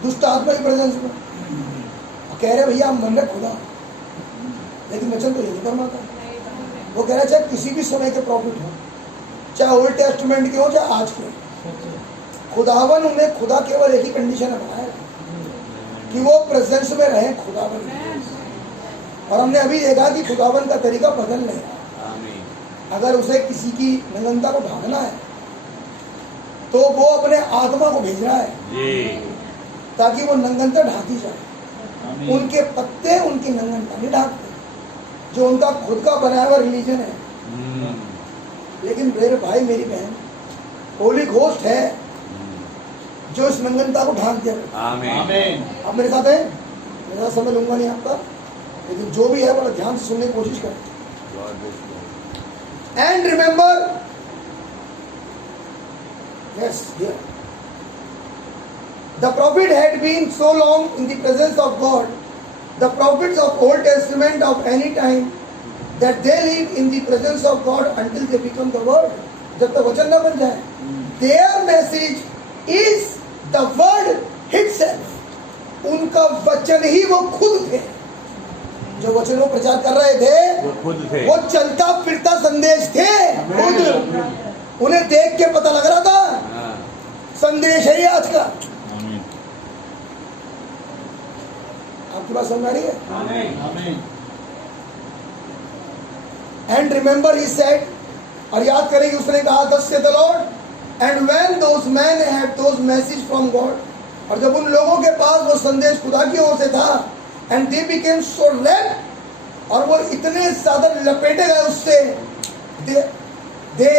दुष्ट आत्मा की प्रेजेंस में। कह रहे भैया हम मन रख खुदा, लेकिन वचन तो यही फरमाता है। वो कह रहा चाहे किसी भी समय के प्रॉफिट हो, चाहे ओल्ड टेस्टमेंट के हो चाहे आज के, खुदावन उन्हें खुदा केवल एक ही कंडीशन है बनाया कि वो प्रेजेंस में रहे खुदावन। और हमने अभी देखा कि खुदावन का तरीका बदल नहीं रहा। अगर उसे किसी की नग्नता को ढांकना है तो वो अपने आत्मा को भेज रहा है ताकि वो नग्नता ढांकी जाए। उनके पत्ते उनकी नग्नता नहीं ढांकते, जो उनका खुद का बनाया हुआ रिलीजन है। लेकिन मेरे भाई मेरी बहन, होली घोस्ट है जो इस नग्नता को ढांक दिया। आमीन। आप मेरे साथ हैं? मेरा समय लूंगा नहीं आपका, लेकिन जो भी है बड़ा ध्यान से सुनने की कोशिश करें। And remember Yes, here. The prophet had been so long in the presence of God, the prophets of Old Testament of any time, that they live in the presence of God until they become the word. जब तक वचन न बन जाए, their message is the word itself. उनका वचन ही वो खुद थे. जो वचन वो प्रचार कर रहे थे, वो खुद थे, वो चलता फिरता संदेश थे खुद. उन्हें देख के पता लग रहा था संदेश है ये आज का. आपकी बात समझ आ रही है? आमीन. एंड रिमेंबर ही सेड, और याद करेंगे उसने कहा, thus saith the Lord, and when those men had those message from God, और जब उन लोगों के पास वो संदेश खुदा की ओर से था, and they became so wrapped, और वो इतने ज्यादा लपेटे गए उससे, they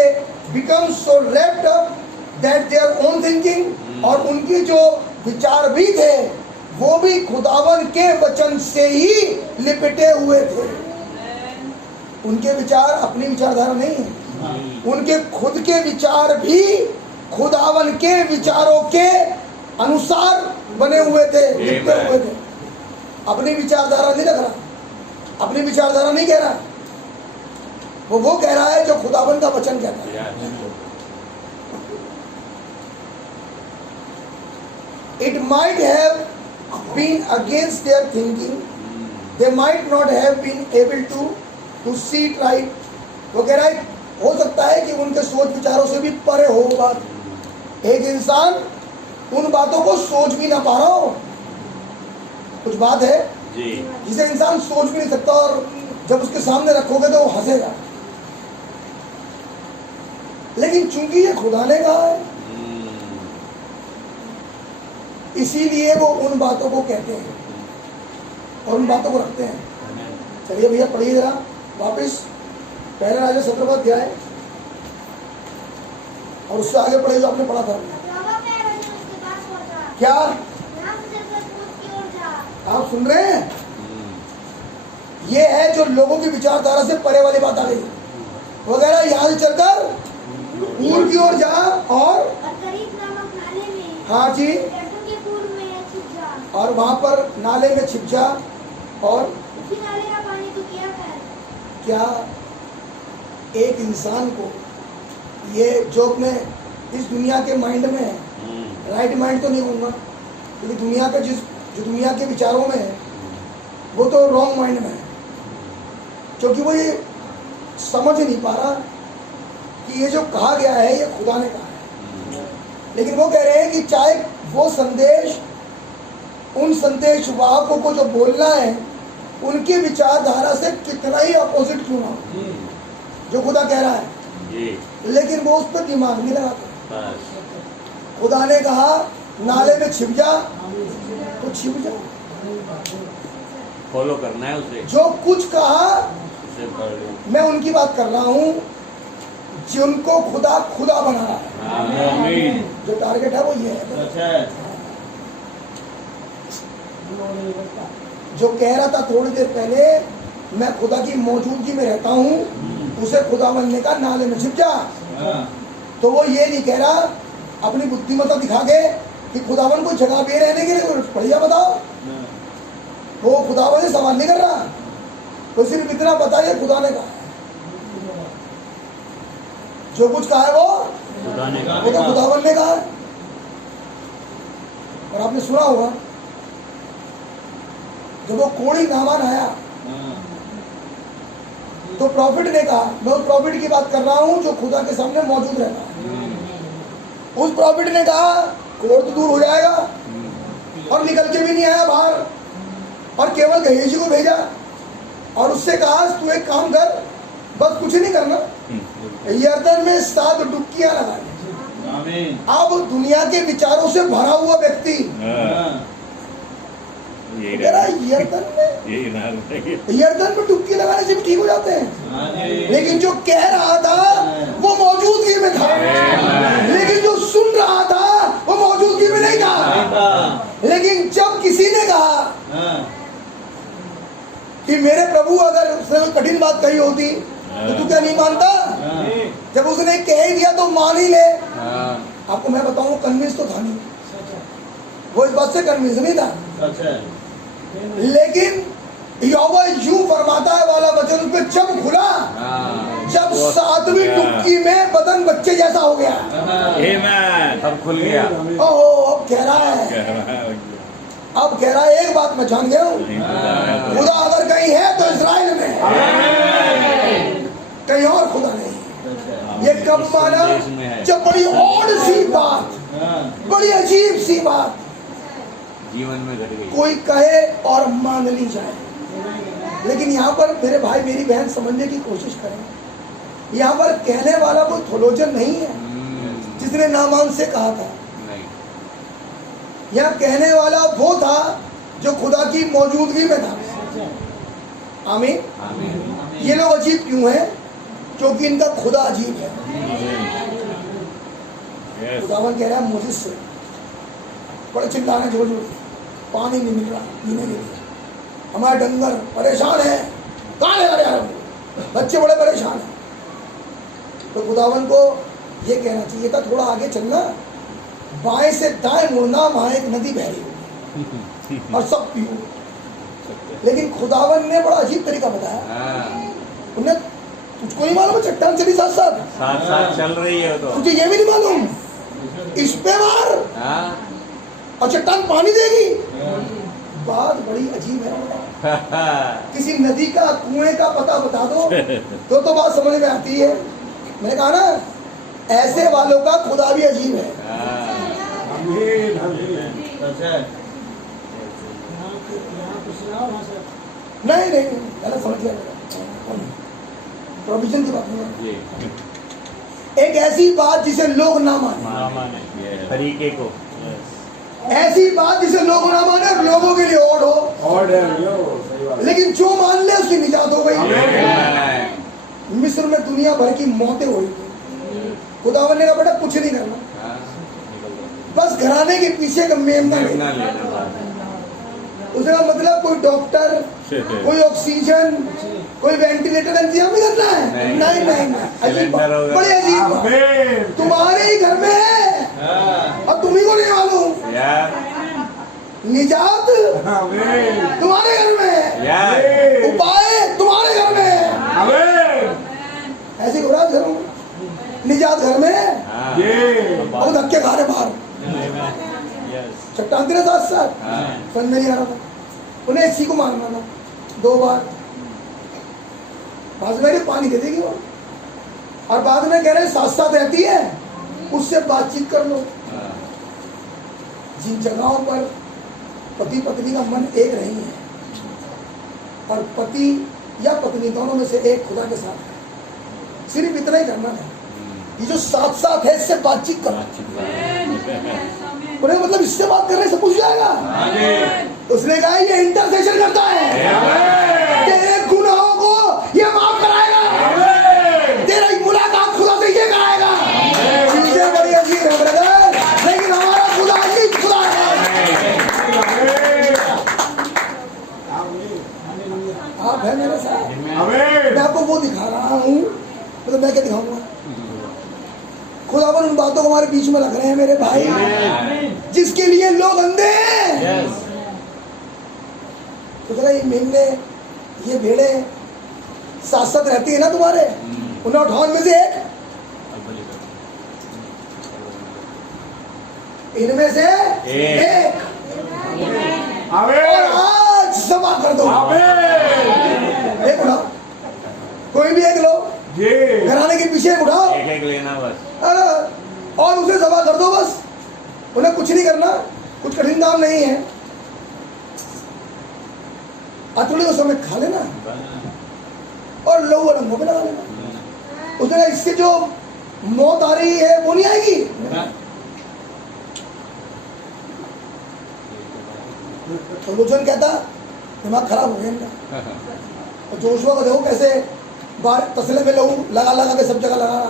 become so wrapped up that their own thinking, और उनकी जो विचार भी थे वो भी खुदावन के वचन से ही लिपटे हुए थे. उनके विचार अपनी विचारधारा नहीं है, उनके खुद के विचार भी खुदावन के विचारों के अनुसार बने हुए थे, लिपटे हुए थे. अपनी विचारधारा नहीं रख रहा, अपनी विचारधारा नहीं कह रहा, वो कह रहा है जो खुदावन का वचन कहता है. It might have been against their thinking, they might not have been able to see it right. वो कह रहा है हो सकता है कि उनके सोच विचारों से भी परे हो बात. एक इंसान उन बातों को सोच भी ना पा रहा हो. कुछ बात है जिसे इंसान सोच भी नहीं सकता, और जब उसके सामने रखोगे तो वो हंसेगा. लेकिन चूंकि ये खुदा ने कहा है, इसीलिए वो उन बातों को कहते हैं और उन बातों को रखते हैं. चलिए भैया पढ़िए जरा वापस पहला राजा 17वां अध्याय, और उससे आगे पढ़े जो आपने पढ़ा था. क्या आप सुन रहे हैं? ये है जो लोगों की विचारधारा से परे वाली बात आ गई. वगैरह यहाँ से चलकर पूर्व की ओर जा, और हाँ जी, और वहां पर नाले में छिप जा, और नाले का पानी तो क्या कर. क्या एक इंसान को ये जो अपने इस दुनिया के माइंड में है, राइट माइंड तो नहीं होगा, क्योंकि दुनिया का जो दुनिया के विचारों में है वो तो रॉन्ग माइंड में है, क्योंकि वो ये समझ नहीं पा रहा कि ये जो कहा गया है ये खुदा ने कहा है. लेकिन वो कह रहे हैं कि चाहे वो संदेश उन संदेश वाहकों को जो बोलना है उनकी विचारधारा से कितना ही अपोजिट क्यों ना हो, जो खुदा कह रहा है, लेकिन वो उस पर दिमाग नहीं लगाता. खुदा ने कहा नाले में छिप जा तो छिप जा, फॉलो करना है उसे. जो कुछ कहा मैं उनकी बात कर रहा हूँ जिनको खुदा खुदा बना रहा है. जो टारगेट है वो ये है. जो कह रहा था थोड़ी देर पहले मैं खुदा की मौजूदगी में रहता हूँ, उसे खुदा बनने का नाले में छिप जा, तो वो ये नहीं कह रहा अपनी बुद्धिमत्ता दिखा के कि खुदावन को जगह पे रहने के लिए बढ़िया बताओ. वो खुदावन से सवाल नहीं कर रहा, तो सिर्फ इतना बता ये खुदा ने कहा. जो कुछ कहा है वो तो खुदावन ने कहा. और आपने सुना होगा जब वो कोढ़ी नामान आया तो प्रॉफिट ने कहा, मैं उस प्रॉफिट की बात कर रहा हूं जो खुदा के सामने मौजूद रहता है. उस प्रॉफिट ने कहा कोढ़ तो दूर हो जाएगा, और निकल के भी नहीं आया बाहर, और केवल गहेजी को भेजा और उससे कहा तू एक काम कर, बस कुछ नहीं करना, यर्दन में 7 डुबकियां लगा ले. अब दुनिया के विचारों से भरा हुआ व्यक्ति यर्दन में डुबकी लगाने से भी ठीक हो जाते हैं. लेकिन जो कह रहा था वो मौजूदगी में था, लेकिन जो सुन रहा था वो मौजूदगी में नहीं था. लेकिन जब किसी ने कहा कि मेरे प्रभु अगर उसने कठिन बात कही होती तो तू क्या नहीं मानता, जब उसने कह ही दिया तो मान ही ले. आपको मैं बताऊं, कन्विंस तो था नहीं, वो इस बात से कन्विंस नहीं था, सच है। लेकिन यहोवा यूं फरमाता है वाला वचन उस पे जब खुला, हाँ। जब 7वीं डुबकी में बदन बच्चे जैसा हो गया। आमीन। सब खुल गया। ओहो, अब कह रहा है एक बात मैं जान गया हूँ, खुदा अगर कहीं है तो इस्राइल में, कहीं और खुदा नहीं। ये कब माना? जब बड़ी और सी बात, बड़ी अजीब सी बात जीवन में घट गई। कोई कहे और मान ली जाए। लेकिन यहाँ पर मेरे भाई मेरी बहन समझने की कोशिश करें, यहाँ पर कहने वाला कोई थोलोजन नहीं है जिसने नामान से कहा था। नहीं। यहाँ कहने वाला वो था जो खुदा की मौजूदगी में था। आमीन। आमीन। ये लोग अजीब क्यों हैं? क्योंकि इनका खुदा अजीब है। खुदावन कह रहा है मुझसे बड़े चिल्ला रहे, जोर जोर, पानी नहीं मिल रहा पीने के लिए, हमारे डंगर परेशान है, कहाँ ले रहे हैं, बच्चे बड़े परेशान हैं। तो खुदावन को ये कहना चाहिए था थोड़ा आगे चलना, बाएं से दाएं मुड़ना, वहां एक नदी बह रही होगी और सब पियो। लेकिन खुदावन ने बड़ा अजीब तरीका बताया। उन्हें तुझको नहीं मालूम चट्टान चली साथ साथ साथ साथ चल रही है तो तुझे ये भी नहीं मालूम, इस पे मार और चट्टान पानी देगी। बात बड़ी अजीब है। किसी नदी का कुएं का पता बता दो तो बात समझ में आती है। मैंने कहा ना, ऐसे वालों का खुदा भी अजीब है। नहीं नहीं गलत समझ गया, प्रोविजन की बात नहीं है। एक ऐसी बात जिसे लोग ना माने, तरीके को, ऐसी बात जिसे लोग ना माने और लोगों के लिए ओढ़ हो, लेकिन जो मान ले उसकी निजात हो गई। मिस्र में दुनिया भर की मौतें हुई थी। खुदावन ने कहा बेटा कुछ नहीं करना, बस घराने के पीछे का मेमना लेना। उसने कहा मतलब कोई डॉक्टर, कोई ऑक्सीजन, कोई वेंटिलेटर का इंतजाम नहीं करना है? नहीं नहीं, बड़े अजीब, तुम्हारे ही घर में है और तुम्ही को नहीं मालूम। निजात तुम्हारे घर में है, उपाय तुम्हारे घर में है। ऐसे हो रहा घरों, निजात घर में है और धक्के खा रहे बाहर, चट्टान तेरे साथ साथ। समझ में नहीं आ रहा था। उन्हें इसी को मारना था 2 बार, बाद में पानी दे देगी वो, और बाद में कह रहे साथ साथ रहती है, उससे बातचीत कर लो। जिन जगहों पर पति पत्नी का मन एक नहीं है और पति या पत्नी दोनों में से एक खुदा के साथ है, सिर्फ इतना ही करना है। ये जो साथ साथ है इससे बातचीत करो। उन्हें मतलब इससे बात करने से पूछ जाएगा। उसने कहा ये इंटरसेशन करता है, तेरे गुनाहों को ये माफ कराएगा, तेरा मुलाकात खुदा से ये कराएगा। चीजें बड़ी अजीब है ब्रदर, लेकिन हमारा खुदा अजीब खुदा है। आप है मेरे साथ, मैं आपको वो दिखा रहा हूँ, मतलब मैं क्या दिखाऊंगा? खुदावन उन बातों को हमारे बीच में रख रहे हैं मेरे भाई, जिसके लिए लोग अंधे हैं। तो चला ये मेमने, ये भेड़े साथ साथ रहती है ना तुम्हारे, उन्हें 58 में से एक, इनमें से एक, और आज सभा कर दो। एक उठाओ, कोई भी एक लो, घराने के पीछे उठाओ, एक लेना बस, और उसे सभा कर दो बस। उन्हें कुछ नहीं करना, कुछ कठिन काम नहीं है। अतुड़ी उस समय खा लेना और लहू रंगों पे लगा लेना। उसने कहा इससे जो मौत आ रही है वो नहीं आएगी। तो लोचन कहता दिमाग खराब हो गया इनका। और जोशुआ को देखो कैसे बाहर तसले में लहू लगा लगा के सब जगह लगा रहा।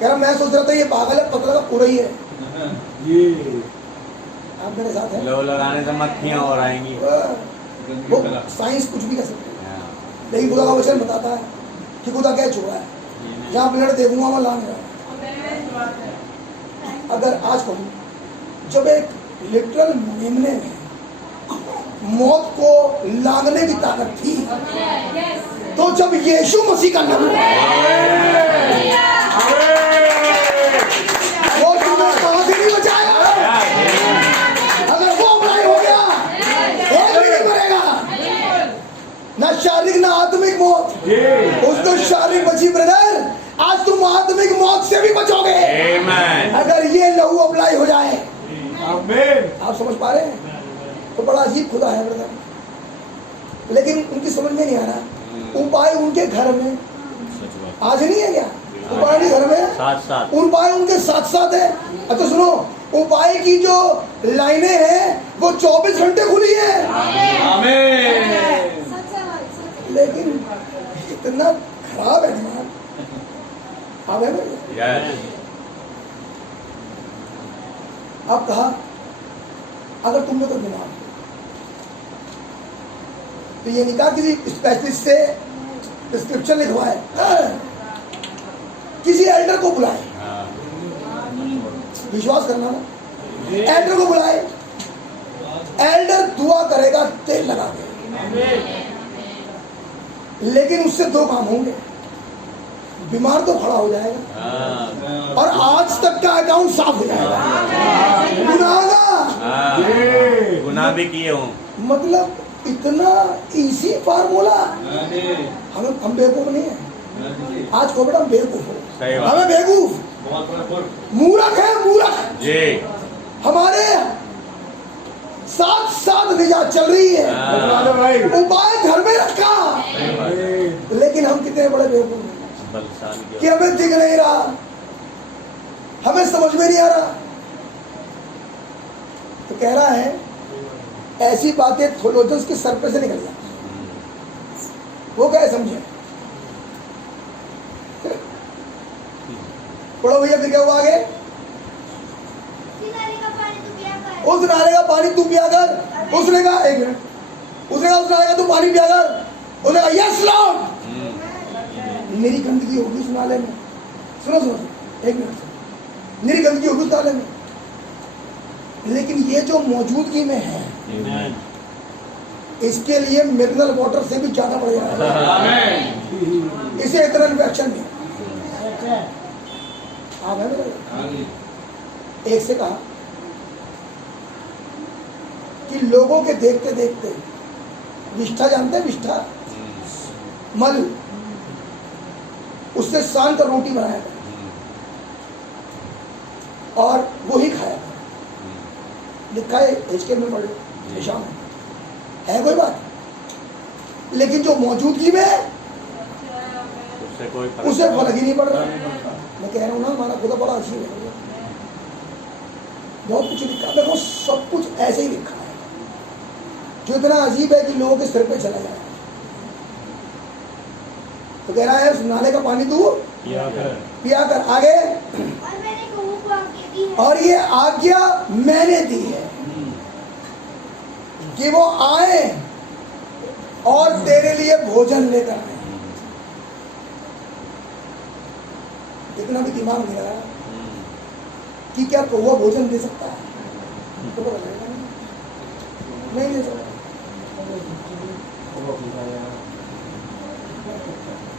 कह रहा मैं सोच रहा था ये पागल है, पतला का पूरा ही है। आप मेरे साथ हैं? लहू लगाने से मक्खियां और आएंगी। वो साइंस कुछ भी कर सकते हैं, लेकिन खुदा का वचन बताता है कि खुदा क्या छुपा है। जहाँ ब्लड देखूंगा वहाँ लाने अगर आज कहूँ, जब एक लिटरल मेमने में मौत को लांघने की ताकत थी, तो जब यीशु मसीह का नाम वो तुम्हें कहां से नहीं बचाएगा? अगर वो अप्लाई हो गया, एक भी नहीं मरेगा, ना शारीरिक ना आत्मिक मौत। उस तो शारीरिक बची ब्रदर, आज तुम आत्मिक मौत से भी बचोगे अगर ये लहू अप्लाई हो जाए। आप समझ पा रहे हैं? तो बड़ा अजीब खुदा है ब्रदर, लेकिन उनकी समझ में नहीं आ रहा। उपाय उनके घर में आज नहीं है क्या? उपाय उनके घर में साथ उपाय उनके साथ साथ है। अच्छा सुनो, उपाय की जो लाइनें हैं वो 24 घंटे खुली है। लेकिन इतना खराब है ना। आप है अब कहा अगर तुमने तो बीमार तो ये नहीं कहा किसी स्पेशलिस्ट से प्रिस्क्रिप्शन लिखवाए, किसी एल्डर को बुलाए। विश्वास करना ना, एल्डर को बुलाए, एल्डर दुआ करेगा तेल लगा के। लेकिन उससे दो काम होंगे, बीमार तो खड़ा हो जाएगा और आज तक का अकाउंट साफ हो जाएगा। गुनाह भी किए हूँ। मतलब इतना इजी फार्मूला। हम बेवकूफ नहीं है। आज को बेटा बेवकूफ हो, हमें बेवकूफ मूर्ख है, मूर्ख जी। हमारे साथ साथ निजात चल रही है, उपाय घर में रखा, लेकिन हम कितने बड़े बेवकूफ हैं कि हमें दिख नहीं रहा, हमें समझ में नहीं आ रहा। तो कह रहा है ऐसी बातें थोलोजन्स के सर पे से निकल जाती। वो क्या है समझे? पढ़ो भैया, फिर क्या हुआ आगे? उस नाले का पानी तू पिया कर। उसने कहा एक मिनट, उसने कहा उस नाले का तू पानी पिया कर। उसने कहा यस लॉर्ड। मेरी गंदगी होगी उस नाले में। सुनो सुनो एक मिनट, मेरी गंदगी होगी उस नाले में, लेकिन ये जो मौजूदगी में है इसके लिए मिनरल वाटर से भी ज्यादा बढ़ जाएगा। इसे इतना इन्फेक्शन नहीं। आप है मेरे? एक से कहा कि लोगों के देखते देखते विष्ठा, जानते हैं विष्ठा, मल, उससे सान का रोटी बनाया था और वो ही खाया था। लिखा है एचकेएल में, पढ़ लो, निशान है कोई बात। लेकिन जो मौजूदगी में उसे फर्क ही नहीं पड़ रहा। मैं कह रहा हूँ ना, हमारा खुदा बड़ा अजीब है। बहुत कुछ लिखा, देखो सब कुछ ऐसे ही लिखा है जो इतना अजीब है कि लोगों के सिर पे चला जाए। तो कह रहा है उस नाले का पानी तू पिया कर। आगे, और ये आज्ञा मैंने दी है कि वो आए और तेरे लिए भोजन लेकर आए। इतना भी दिमाग नहीं लगा कि क्या कौवा भोजन दे सकता है? तो नहीं दे सकता।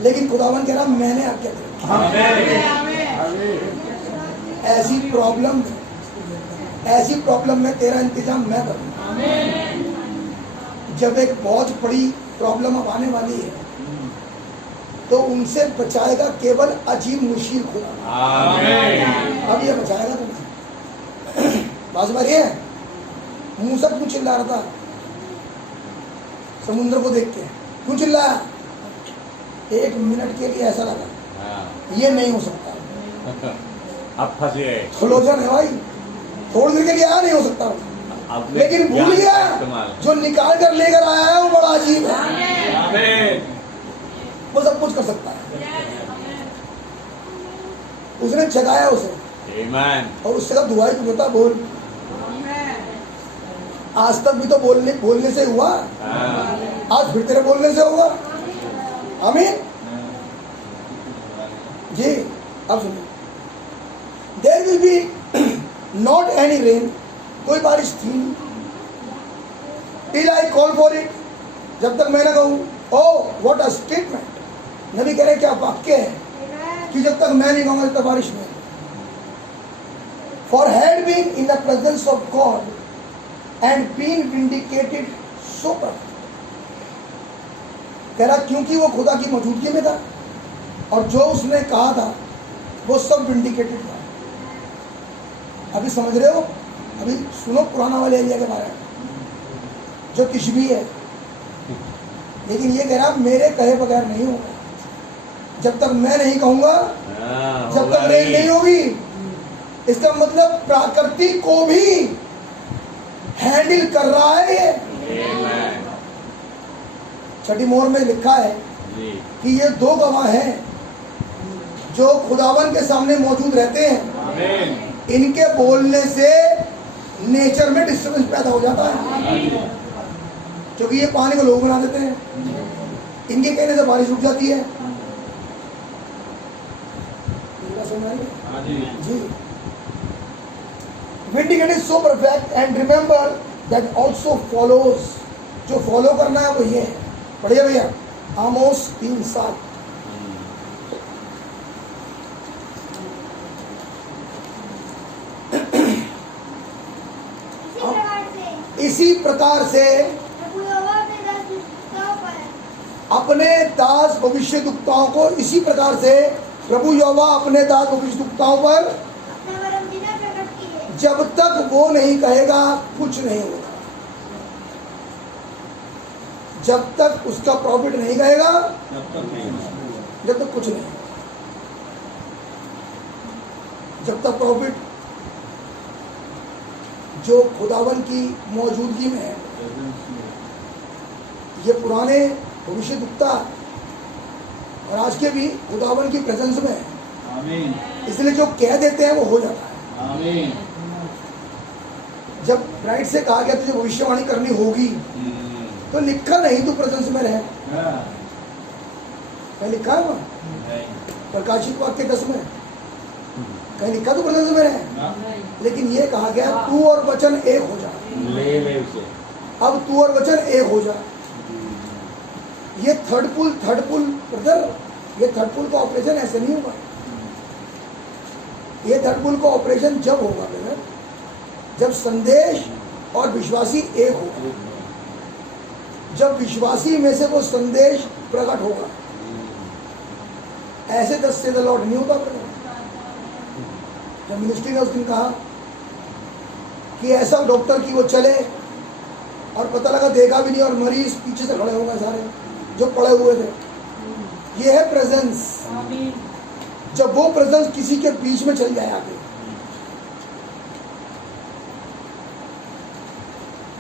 लेकिन खुदावन कह रहा मैंने आज्ञा दी। ऐसी प्रॉब्लम में तेरा इंतजाम मैं करूंगा। जब एक बहुत बड़ी प्रॉब्लम अब आने वाली है तो उनसे बचाएगा केवल अजीब मुशीर खुदा। अब ये बचाएगा तुम्हें। बात बात ये है, मूसा क्यों चिल्ला रहा था समुद्र को देख के? क्यों चिल्लाया? 1 मिनट के लिए ऐसा लगा ये नहीं हो सकता। अब फंस गए। थोलोजन है भाई, थोड़ी देर के लिए आया नहीं हो सकता, लेकिन भूल गया जो निकाल कर लेकर आया है वो बड़ा अजीब है। वो सब कुछ कर सकता है। उसने जगाया उसे और उससे कहा दुआई तू बता, बोल। आज तक भी तो बोलने से हुआ, आज फिर तेरे बोलने से होगा। आमीन जी। अब सुनिए, there will be not any rain, कोई बारिश थी नहीं। Till I call for it, जब तक मैं ना कहूँ। ओह व्हाट अ स्टेटमेंट, नबी कह रहे क्या वाक्य है कि जब तक मैं नहीं कहूँगा तब तक बारिश नहीं। For had been in the presence of God and been vindicated so perfect, कह रहा क्योंकि वो खुदा की मौजूदगी में था और जो उसने कहा था वो सब विंडिकेटेड था। अभी समझ रहे हो? अभी सुनो पुराना वाले एरिया के बारे में जो तिशबी है, लेकिन ये कह रहा मेरे कहे बगैर नहीं होगा। जब तक मैं नहीं कहूंगा जब तक रेल नहीं होगी। इसका मतलब प्रकृति को भी हैंडल कर रहा है ये। छठी मोहर में लिखा है कि ये दो गवाह हैं जो खुदावन के सामने मौजूद रहते हैं। इनके बोलने से नेचर में डिस्टर्बेंस पैदा हो जाता है, क्योंकि ये पानी को लोग बना देते हैं। इनके कहने से बारिश रुक जाती है। जी, vindicated so perfect and remember that also follows, जो फॉलो करना है वो ये है। बढ़िया भैया, आमोस 3:7। इसी प्रकार से अपने दास भविष्यद्वक्ताओं को, इसी प्रकार से प्रभु यहोवा अपने दास भविष्यद्वक्ताओं पर जब तक वो नहीं कहेगा कुछ नहीं होगा। जब तक उसका प्रॉफिट नहीं कहेगा जब तक कुछ नहीं। जब तक प्रॉफिट जो खुदावन की मौजूदगी में है, ये पुराने भविष्यद्वक्ता और आज के भी खुदावन की प्रेजेंस में है, इसलिए जो कह देते हैं वो हो जाता है। जब ब्राइट से कहा गया तुझे भविष्यवाणी करनी होगी, तो लिखा नहीं तू प्रेजेंस में रहे। कहीं लिखा है वहाँ प्रकाशित वाक्य 10 में कहीं लिखा तू प्रेजेंस में रहे, लेकिन ये कहा गया तू और वचन एक हो जा। अब तू और वचन एक हो जा। ये थर्ड पुल ब्रदर, ये थर्ड पुल का ऑपरेशन ऐसे नहीं होगा। ये थर्ड पुल का ऑपरेशन जब होगा ब्रदर, जब संदेश और विश्वासी एक होगा, जब विश्वासी में से वो संदेश प्रकट होगा। ऐसे 10 से द लॉर्ड नहीं होगा ब्रदर। जब मिनिस्ट्री ने उस दिन कहा कि ऐसा डॉक्टर की वो चले और पता लगा देखा भी नहीं और मरीज पीछे से खड़े हो गए सारे जो पड़े हुए थे। ये है प्रेजेंस। जब वो प्रेजेंस किसी के बीच में चल जाए आगे,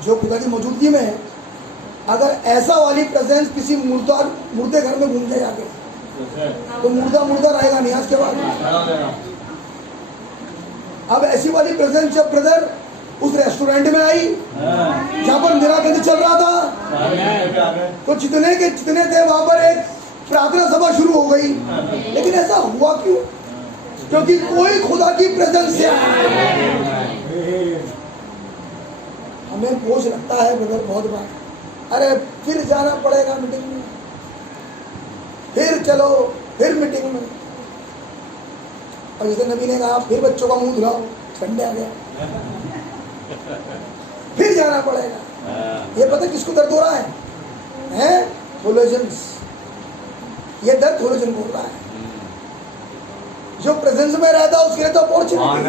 जो खुदा की मौजूदगी में है, अगर ऐसा वाली प्रेजेंस किसी मुर्दे घर में घूम जाए आगे, तो मुर्दा रहेगा नहीं आज के बाद। अब ऐसी वाली प्रेजेंस जब ब्रदर उस रेस्टोरेंट में आई जहां पर मेरा गंज चल रहा था, तो जितने के जितने थे वहां पर एक प्रार्थना सभा शुरू हो गई। लेकिन ऐसा हुआ क्यों? क्योंकि कोई खुदा की प्रेजेंस से हमें बोझ लगता है ब्रदर बहुत बार, अरे फिर जाना पड़ेगा मीटिंग में, फिर चलो फिर मीटिंग में। और जैसे नबी ने कहा फिर बच्चों का मुंह धुलाओ, संडे आ गया, फिर जाना पड़ेगा। ये पता किसको दर्द हो रहा है? थोलोजियंस। ये दर्द थोलोजियन को होता है। जो प्रेजेंस में रहता है उसके लिए तो अपॉर्चुनिटी,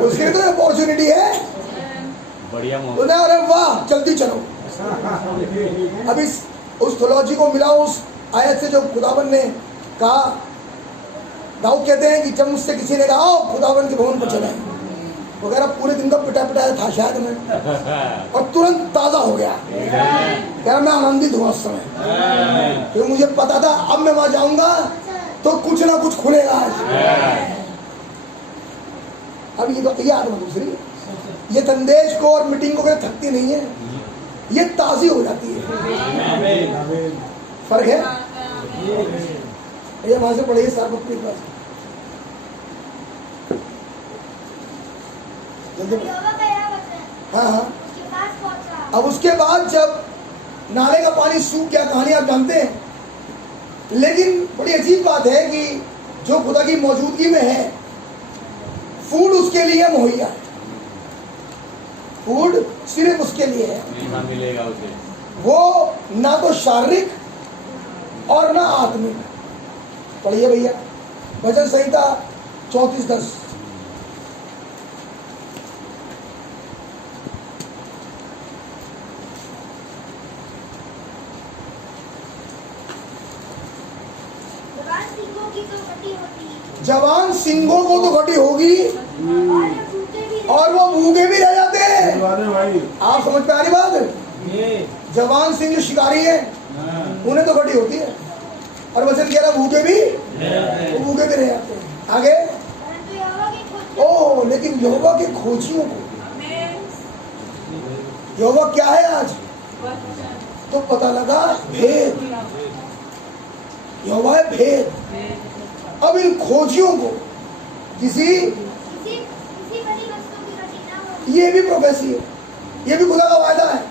उसके लिए तो अपॉर्चुनिटी है। बढ़िया। अरे वाह जल्दी चलो। अब इस उस थोलॉजी को मिला उस आयत से जो खुदावन ने कहा। दाऊद कहते हैं कि जब मुझसे किसी ने कहा खुदावन के भवन पर चले, वगैरह पूरे दिन का पिटाया था शायद मैं, और तुरंत ताजा हो गया। कह रहा मैं आनंदित हुआ उस समय, क्योंकि मुझे पता था अब मैं वहां जाऊंगा तो कुछ ना कुछ खुलेगा आज। अब ये आत्मा दूसरी, ये संदेश को और मीटिंग को थकती नहीं है, ये ताजी हो जाती है। फर्क है। ये वहां से पढ़िए सार्वत्रिक पास। जल्दी अब यहोवा का यह वचन हाँ हाँ। उसके पास पहुंचा। अब उसके बाद जब नाले का पानी सूख गया, कहानी आप जानते हैं, लेकिन बड़ी अजीब बात है कि जो खुदा की मौजूदगी में है, फूड उसके लिए मुहैया है, फूड सिर्फ उसके लिए है। मीठा मिलेगा उसे। वो ना तो शारीरिक और ना आत्मिक। पढ़िए भैया भजन संहिता 34:10। जवान सिंहों की तो कटी होती जवान सिंहों को तो घटी होगी और ये भूखे भी और वो भूखे भी रह जाते हैं। भाई आप समझ पे आ रही बात? ये जवान सिंह जो शिकारी है उन्हें तो घटी होती है, और वचन कह रहा भूखे भी वो भूखे भी रह जाते हैं। आगे परंतु यहोवा के खोजियों ओ, लेकिन यहोवा के खोजियों को, यहोवा क्या है आज तो पता लगा भेद, यहोवा है भेद। अब इन खोजियों को किसी किसी बड़ी वस्तु की कटी न हो। ये भी प्रोफेसी है, ये भी खुदा का वायदा है।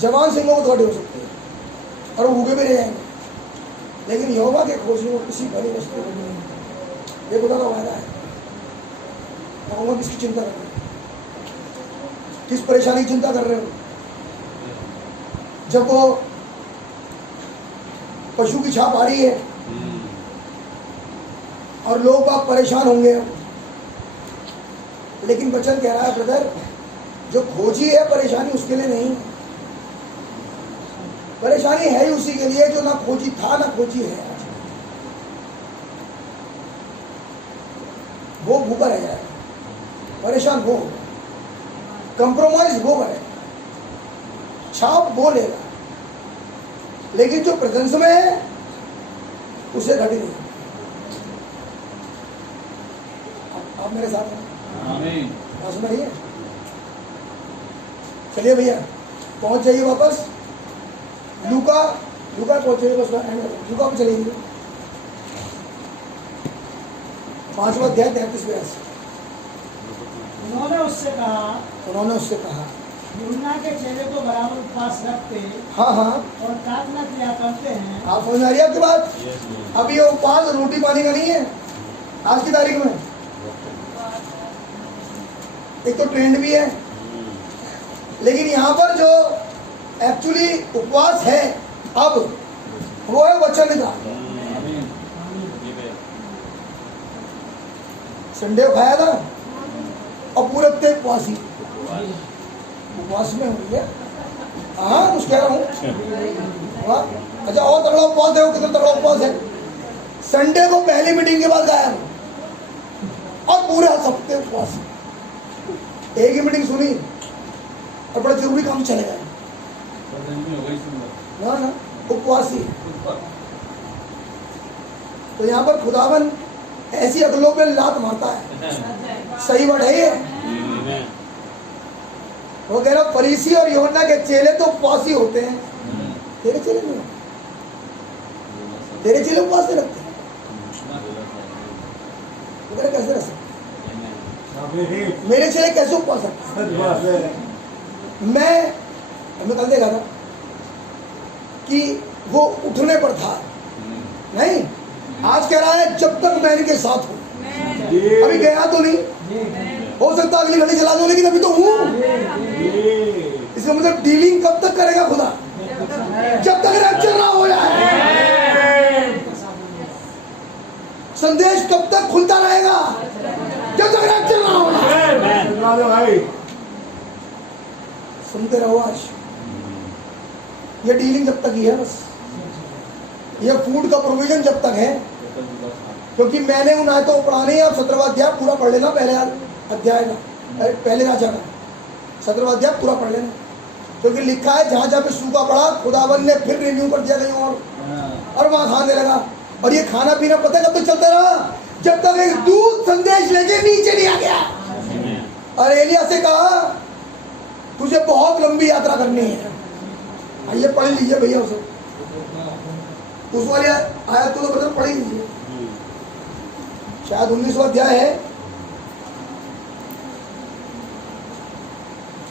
जवान सिंहों को तो घटी हो सकती है और वो भूखे भी रह जाएंगे, लेकिन यहोवा के खोजियों को किसी बड़ी वस्तु को नहीं, ये खुदा का वायदा है। मैं कहूँगा किसकी चिंता कर रहे हो, किस परेशानी की चिंता कर रहे हो? जब वो पशु की छाप आ रही है और लोग आप परेशान होंगे, लेकिन वचन कह रहा है ब्रदर, जो खोजी है परेशानी उसके लिए नहीं, परेशानी है ही उसी के लिए जो ना खोजी था ना खोजी है। वो भूखा रह जाएगा, परेशान वो होगा, कंप्रोमाइज वो करेगा, छाप वो लेगा, लेकिन जो प्रेजेंस में है उसे घटी नहीं। आप मेरे साथ हैं? आमीन। बात सुन रही है? चलिए भैया पहुंच जाइए वापस लूका पहुंच जाइए, बस लूका पे चलेंगे 5वां अध्याय 33-42। उन्होंने उससे कहा, उन्होंने उससे कहा यूहन्ना के चेले तो बराबर उपवास रखते हाँ हाँ, और प्रार्थना किया करते हैं। आप समझ आ रही है आपकी बात? अब ये उपवास रोटी पानी का नहीं है आज की तारीख में, एक तो ट्रेंड भी है, लेकिन यहाँ पर जो एक्चुअली उपवास है अब वो है वचन का। संडे को खाया था और पूरे हफ्ते उपवासी, उपवास में हो गया। हाँ कुछ कह रहा हूँ। अच्छा और तगड़ा उपवास देखो, कितना तगड़ा उपवास है। संडे को पहली मीटिंग के बाद गाया और पूरे हफ्ते उपवास, एक ही मीटिंग सुनी और बड़ा जरूरी काम चले गए ना ना उपवासी। तो यहाँ पर खुदावन ऐसी अगलों पे लात मारता है, सही बात है ये। वो कह रहा फरीसी और यूहन्ना के चेले तो उपवासी होते हैं, तेरे चेले नहीं, तेरे चेले उपवास नहीं रखते, तो कैसे रख सकते? मेरे चेले कैसे उपवास रखते? मैं कल देखा था कि वो उठने पर था, नहीं आज कह रहा है जब तक मैं इनके साथ हूँ। अभी गया तो नहीं, हो सकता अगली घड़ी चला दो, लेकिन अभी तो हूँ। इसका मतलब डीलिंग कब तक करेगा खुदा? जब तक रैप्चर ना हो जाए। संदेश कब तक खुलता रहेगा? जब तक रैप्चर ना हो जाए। सुनते रहो आज, ये डीलिंग जब तक ही है, बस ये फूड का प्रोविजन जब तक है, क्योंकि मैंने उन आयतों को पढ़ानी है। और 17वां अध्याय पूरा पढ़ लेना, पहले अध्याय का, पहले राजा का 17वां अध्याय पूरा पढ़ लेना, क्योंकि लिखा है जहां जहां पे सूखा पड़ा खुदावन ने फिर रिन्यू कर दिया कहीं और वहां खाने लगा। और ये खाना पीना पता है कब तक चलता रहा? जब तक एक दूत संदेश लेके नीचे नहीं आ गया। और एलिया से कहा तुझे बहुत लंबी यात्रा करनी है, आइए पढ़ लीजिए भैया उसे, उस वाली आयत को तो बदल पढ़ लीजिए, शायद 19वां अध्याय है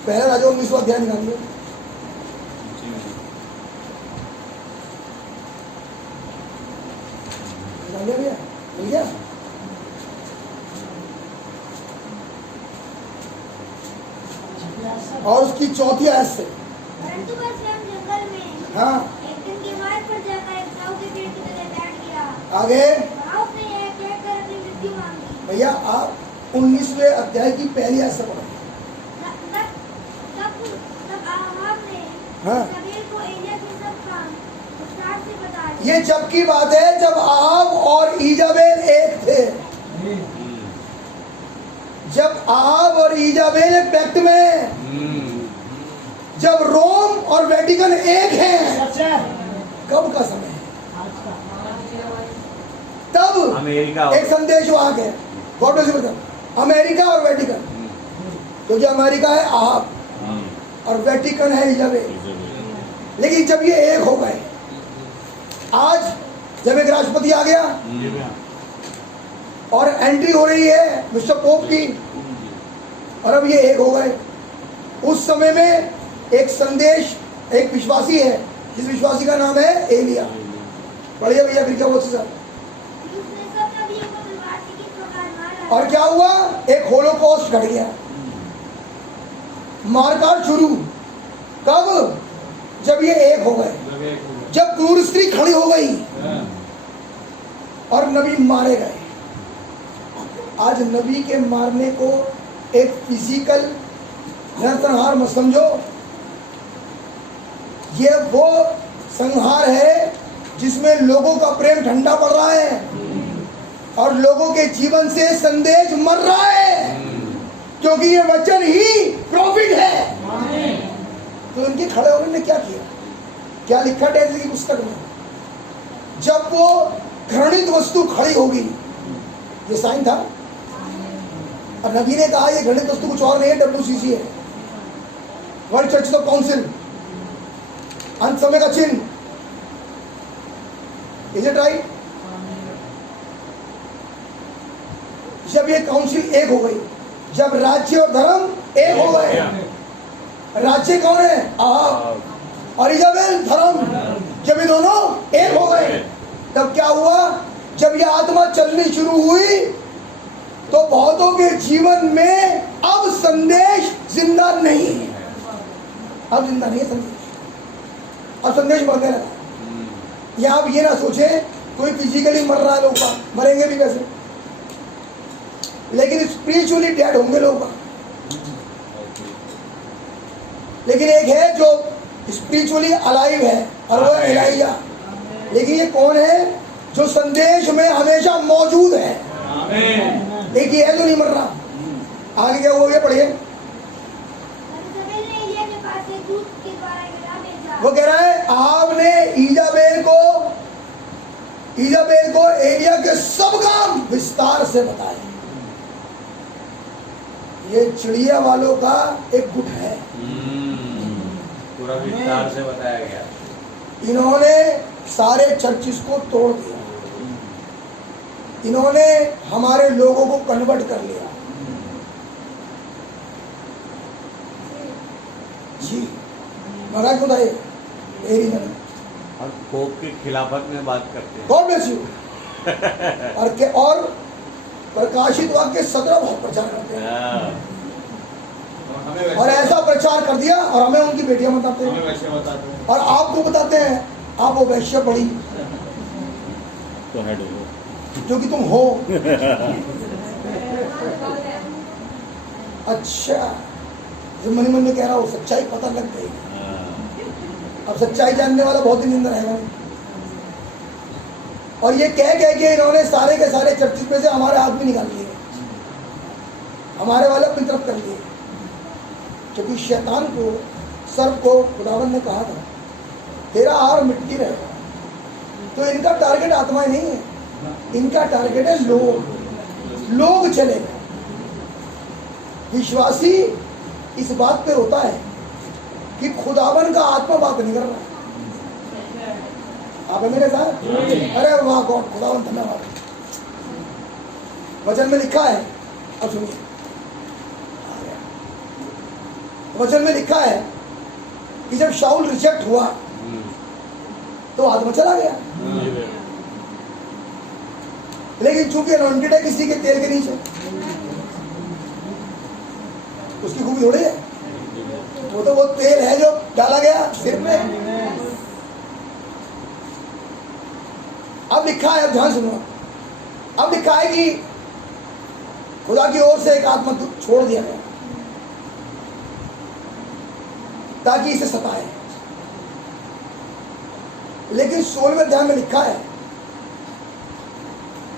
पहला राजा 19वां अध्याय निकाल लो। निकाल लिया भैया? मिल गया? और उसकी चौथी आयत से, परंतु वह स्वयं जंगल में हाँ एक दिन के मार्ग पर जाकर एक साहू के पेड़ की तले बैठ गया। आगे वहाँ उसने यह कहकर अपनी मृत्यु मांगी। भैया आप 19वें अध्याय की पहली आयत से पढ़ो। तब आहाब ने हाँ। इज़ाबेल को एलिय्याह के सब काम विस्तार से बताया। ये जब की बात है जब आहाब और ईजाबेल एक थे। जब आहाब और ईजाबेल एक पैक्ट में, जब रोम और वेटिकन एक हैं, कब का समय है? तब अमेरिका एक संदेश वहां के गॉड ब्लेस यू, अमेरिका और वेटिकन, क्योंकि अमेरिका है आहाब और वेटिकन है इजाबेल। लेकिन जब ये एक हो गए, आज जब एक राष्ट्रपति आ गया और एंट्री हो रही है मिस्टर पोप की, और अब ये एक हो गए, उस समय में एक संदेश, एक विश्वासी है, जिस विश्वासी का नाम है एलिया। पढ़िए भैया फिर क्या हुआ उसके साथ? उसने सब नबियों को तलवार से किस प्रकार मारा। और क्या हुआ? एक होलोकॉस्ट घट गया, मारकाट शुरू। कब? जब ये एक हो गए, जब क्रूर स्त्री खड़ी हो गई और नबी मारे गए। आज नबी के मारने को एक फिजिकल नरसंहार मत समझो, ये वो संहार है जिसमें लोगों का प्रेम ठंडा पड़ रहा है और लोगों के जीवन से संदेश मर रहा है, क्योंकि ये वचन ही प्रॉफिट है। तो इनके खड़े होने ने क्या किया? क्या लिखा डेनियल की पुस्तक में? जब वो घृणित वस्तु खड़ी होगी, ये साइन था, और नबी ने कहा ये घृणित वस्तु कुछ और नहीं है, WCC है, वर्ल्ड चर्च ऑफ काउंसिल, अंत समय का चिन्ह। Is it right? जब ये काउंसिल एक हो गई, जब राज्य और धर्म एक हो गए, राज्य कौन है? आहाब, और इजाबेल धर्म, जब ये दोनों एक हो गए, तब क्या हुआ? जब ये आत्मा चलनी शुरू हुई तो बहुतों के जीवन में अब संदेश जिंदा नहीं है। अब जिंदा नहीं है संदेश, अब संदेश मरने लगा। या आप ये ना सोचे कोई फिजिकली मर रहा है, लोग मरेंगे भी कैसे, लेकिन स्पिरिचुअली डेड होंगे लोग। लेकिन एक है जो स्पिरिचुअली अलाइव है और वो एलिया। लेकिन ये कौन है? जो संदेश में हमेशा मौजूद है। एक ये है जो नहीं मर रहा। आगे क्या हुआ? पढ़िए। इज़ाबेल ने एलिय्याह के पास एक दूत के द्वारा इल्जा भेजा। वो कह रहा है आहाब ने ईजाबेल को एलिया के सब काम विस्तार से बताए। ये चिड़िया वालों का एक गुट है, पूरा विस्तार से बताया गया। इन्होंने सारे चर्चिस को तोड़ दिया, इन्होंने हमारे लोगों को कन्वर्ट कर लिया। जी मगा क्यों था ये? और पोप की खिलाफत में बात करते हैं। God bless you. और प्रकाशित वाक्य 17 बहुत प्रचार करते हैं, और ऐसा प्रचार कर दिया, और हमें उनकी बेटियां बताते हैं, और आपको बताते हैं आप वो वैश्य पढ़ी तो हेड हो जो कि तुम हो। अच्छा, जो मन मन में कह रहा हो सच्चाई पता लग गई। अब सच्चाई जानने वाला बहुत दिन अंदर रहेगा। और ये कह के इन्होंने सारे के सारे चर्चिस में से हमारे आदमी निकाल लिए, हमारे वाले अपनी तरफ कर लिए, क्योंकि शैतान को, सर्प को खुदावन ने कहा था तेरा आहार मिट्टी रहेगा। तो इनका टारगेट आत्माएं नहीं है, इनका टारगेट है लोग चलेगा। विश्वासी इस बात पे होता है कि खुदावन का आत्मा बात नहीं कर रहा। आप है मेरे साथ? अरे वाह गॉड, खुदावन धन्यवाद। वचन में लिखा है, अब सुनिए, वचन में लिखा है कि जब शाऊल रिजेक्ट हुआ तो आत्मा चला गया, लेकिन चूंकि अनॉइंटेड है किसी के तेल के नीचे, उसकी खूबी थोड़ी है, वो तो वो तेल है जो डाला गया सिर पे। अब लिखा है, अब ध्यान सुनो, अब लिखा है कि खुदा की ओर से एक आत्मा छोड़ दिया गया ताकि इसे सताए। लेकिन 16वें अध्याय में लिखा है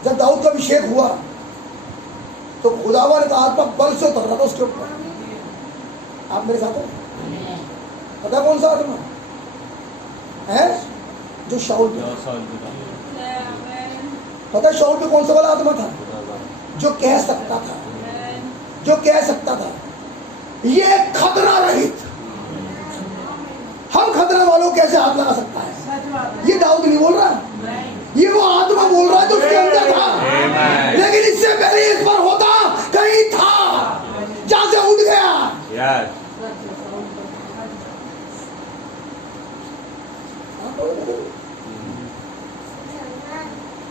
जब दाऊद का अभिषेक हुआ तो खुदावन का आत्मा बल से उतर रहा था उसके ऊपर। आप मेरे साथ हो? पता कौन सा आत्मा है? जो शाऊल पे, पता है शाऊल पे कौन सा वाला आत्मा था? जो कह सकता था, जो कह सकता था ये खतरा रहित, हम खतरे वालों को कैसे हाथ लगा सकता है? ये दाऊद नहीं बोल रहा, ये वो आत्मा बोल रहा है जो उसके अंदर था, लेकिन इससे पहले इस पर होता कहीं था जहां से उठ गया।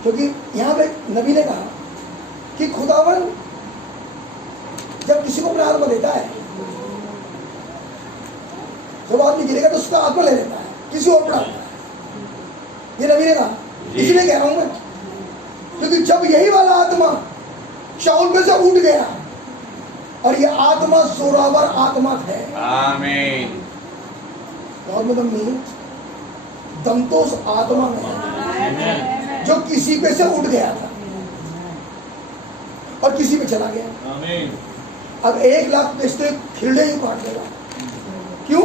क्योंकि यहां पे नबी ने कहा कि खुदावन जब किसी को अपना आत्मा देता है, जब आदमी गिरेगा तो उसका आत्मा ले लेता है, किसी और पर आता है। ये नबी ने कहा, इसलिए कह रहा हूं मैं, क्योंकि जब यही वाला आत्मा शाऊल पे से उठ गया और ये आत्मा जोरावर आत्मा है, आमीन, और मतलब नहीं दम तो उस आत्मा में है जो किसी पे से उठ गया था और किसी पे चला गया। आमीन। अब 1 लाख पे खिलड़े ही काट देगा। क्यों?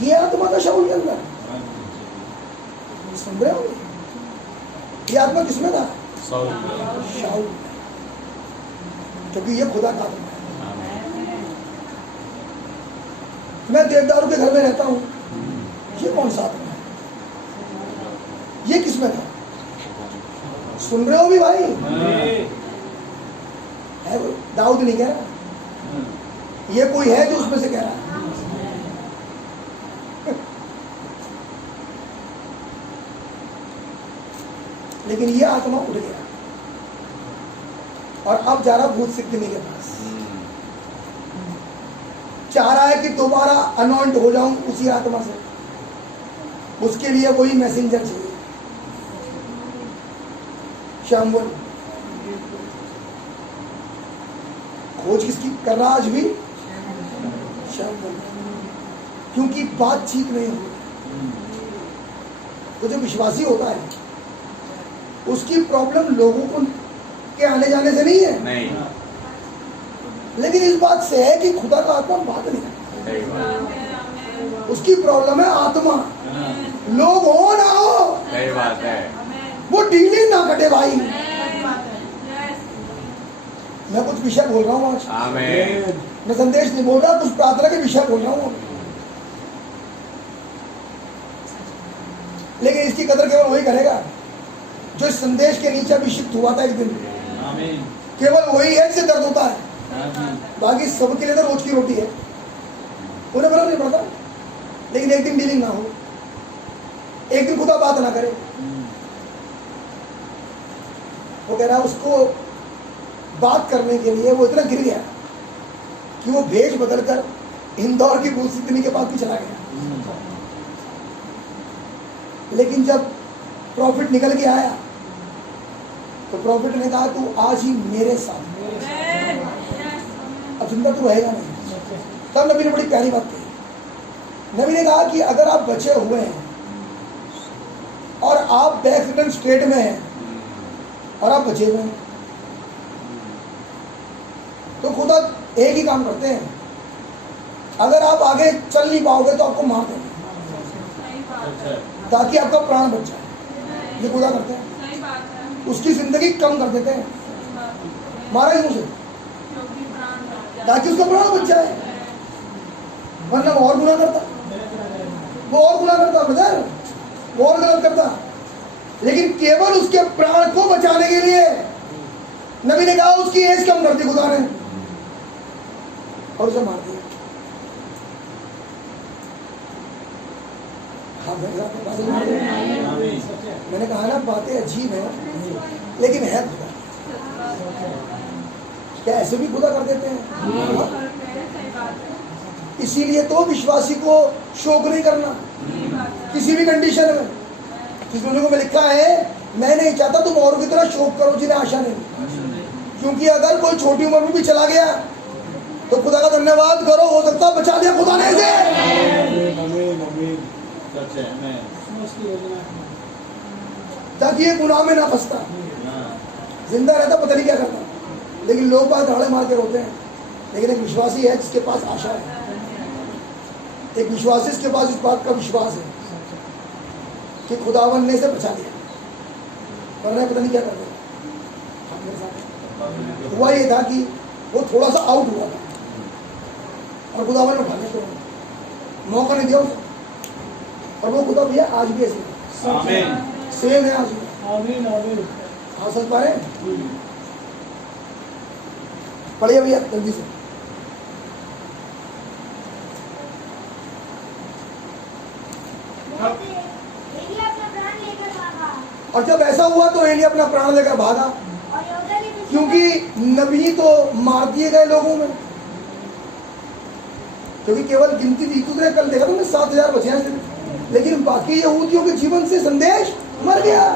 ये आत्मा का शाऊल के अंदर, सुन रहे हो? ये आत्मा किसमें था? शाऊल, क्योंकि ये खुदा का आत्मा है। मैं देवदारू के घर में रहता हूं, ये कौन सा आत्मा है? ये किसमें था? सुन रहे हो भी भाई? है दाऊद नहीं कह रहा, ये कोई है जो उसमें से कह रहा है। लेकिन ये आत्मा उठ गया और अब जा रहा भूत सिद्धनी के पास, चाह रहा है कि दोबारा अनॉइंट हो जाऊं उसी आत्मा से। उसके लिए वही मैसेंजर चाहिए, शामुएल। खोज किसकी कर रहा आज भी? शामुएल। क्योंकि बातचीत नहीं हुई। तो जो विश्वासी होता है उसकी प्रॉब्लम लोगों को के आने जाने से नहीं है, नहीं, लेकिन इस बात से है कि खुदा का आत्मा बात नहीं करता। उसकी प्रॉब्लम है आत्मा, लोग हो ना हो, सही बात है, वो डीलिंग ना कटे भाई। मैं कुछ विषय बोल रहा हूँ आज, आमीन। मैं संदेश नहीं बोल रहा, कुछ प्रार्थना के विषय बोल रहा हूँ, लेकिन इसकी कदर केवल वही करेगा जो इस संदेश के नीचे अभिषिक्त हुआ था एक दिन। आमीन। केवल वही है जिसे दर्द होता है, बाकी सबके लिए तो रोज की रोटी है, उन्हें फर्क नहीं पड़ता। लेकिन एक दिन डीलिंग ना हो, एक दिन खुदा बात ना करे। वो कह रहा है उसको बात करने के लिए वो इतना गिर गया कि वो भेष बदलकर इंदौर की भूत सिद्धनी के पास भी चला गया। लेकिन जब प्रॉफिट निकल के आया तो प्रॉफिट ने कहा तू आज ही मेरे साथ, अब जिंदा तू रहेगा नहीं। तब नबी ने बड़ी प्यारी बात कही। नबी ने कहा कि अगर आप बचे हुए हैं और आप बैकरिडन स्टेट में हैं और आप बचे हुए हैं तो खुदा एक ही काम करते हैं, अगर आप आगे चल नहीं पाओगे तो आपको मार देंगे ताकि आपका प्राण बच जाए। ये खुदा करते हैं, उसकी जिंदगी कम कर देते हैं, मारा ही मुझे ताकि उसका प्राण बच जाए, वरना वो और गुनाह करता, वो और गुनाह करता ब्रदर, वो और गलत करता। लेकिन केवल उसके प्राण को बचाने के लिए नबी ने कहा उसकी एज कम कर दी खुदा ने और उसे मार दिया। मैंने कहा ना बातें अजीब है लेकिन है खुदा। क्या ऐसे भी खुदा कर देते हैं? इसीलिए तो विश्वासी को शोक नहीं करना किसी भी कंडीशन में। किसी को लिखा है मैं नहीं चाहता तुम औरों की तरह शोक करो जिन्हें आशा नहीं, क्योंकि अगर कोई छोटी उम्र में भी चला गया तो खुदा का धन्यवाद करो, हो सकता है बचा दिया खुदा ने इसे। ताकि ये गुनाह में ना फंसता, जिंदा रहता पता नहीं क्या करता। लेकिन लोग बात राड़े मार के रोते हैं। लेकिन एक विश्वासी है जिसके पास आशा है, एक विश्वासी जिसके पास इस बात का विश्वास है कि खुदावन ने इसे बचा लिया, वरना पता नहीं क्या करता। हुआ ये था कि वो थोड़ा सा आउट हुआ था और खुदावन ने भागने को मौका नहीं दिया उसे। और वो खुदा भैया आज भी ऐसे सेम है आज भी। हाँ समझ पा रहे हैं? पढ़िए भैया जल्दी से। एलिया अपना प्राण लेकर भागा। और जब ऐसा हुआ तो एलिया अपना प्राण लेकर भागा, और यहूदा के पीछे क्योंकि नबी तो मार दिए गए लोगों में, क्योंकि केवल गिनती दी तुझे कल देखा तुमने 7,000 बचे हैं सिर्फ, लेकिन बाकी यहूदियों के जीवन से संदेश मर गया।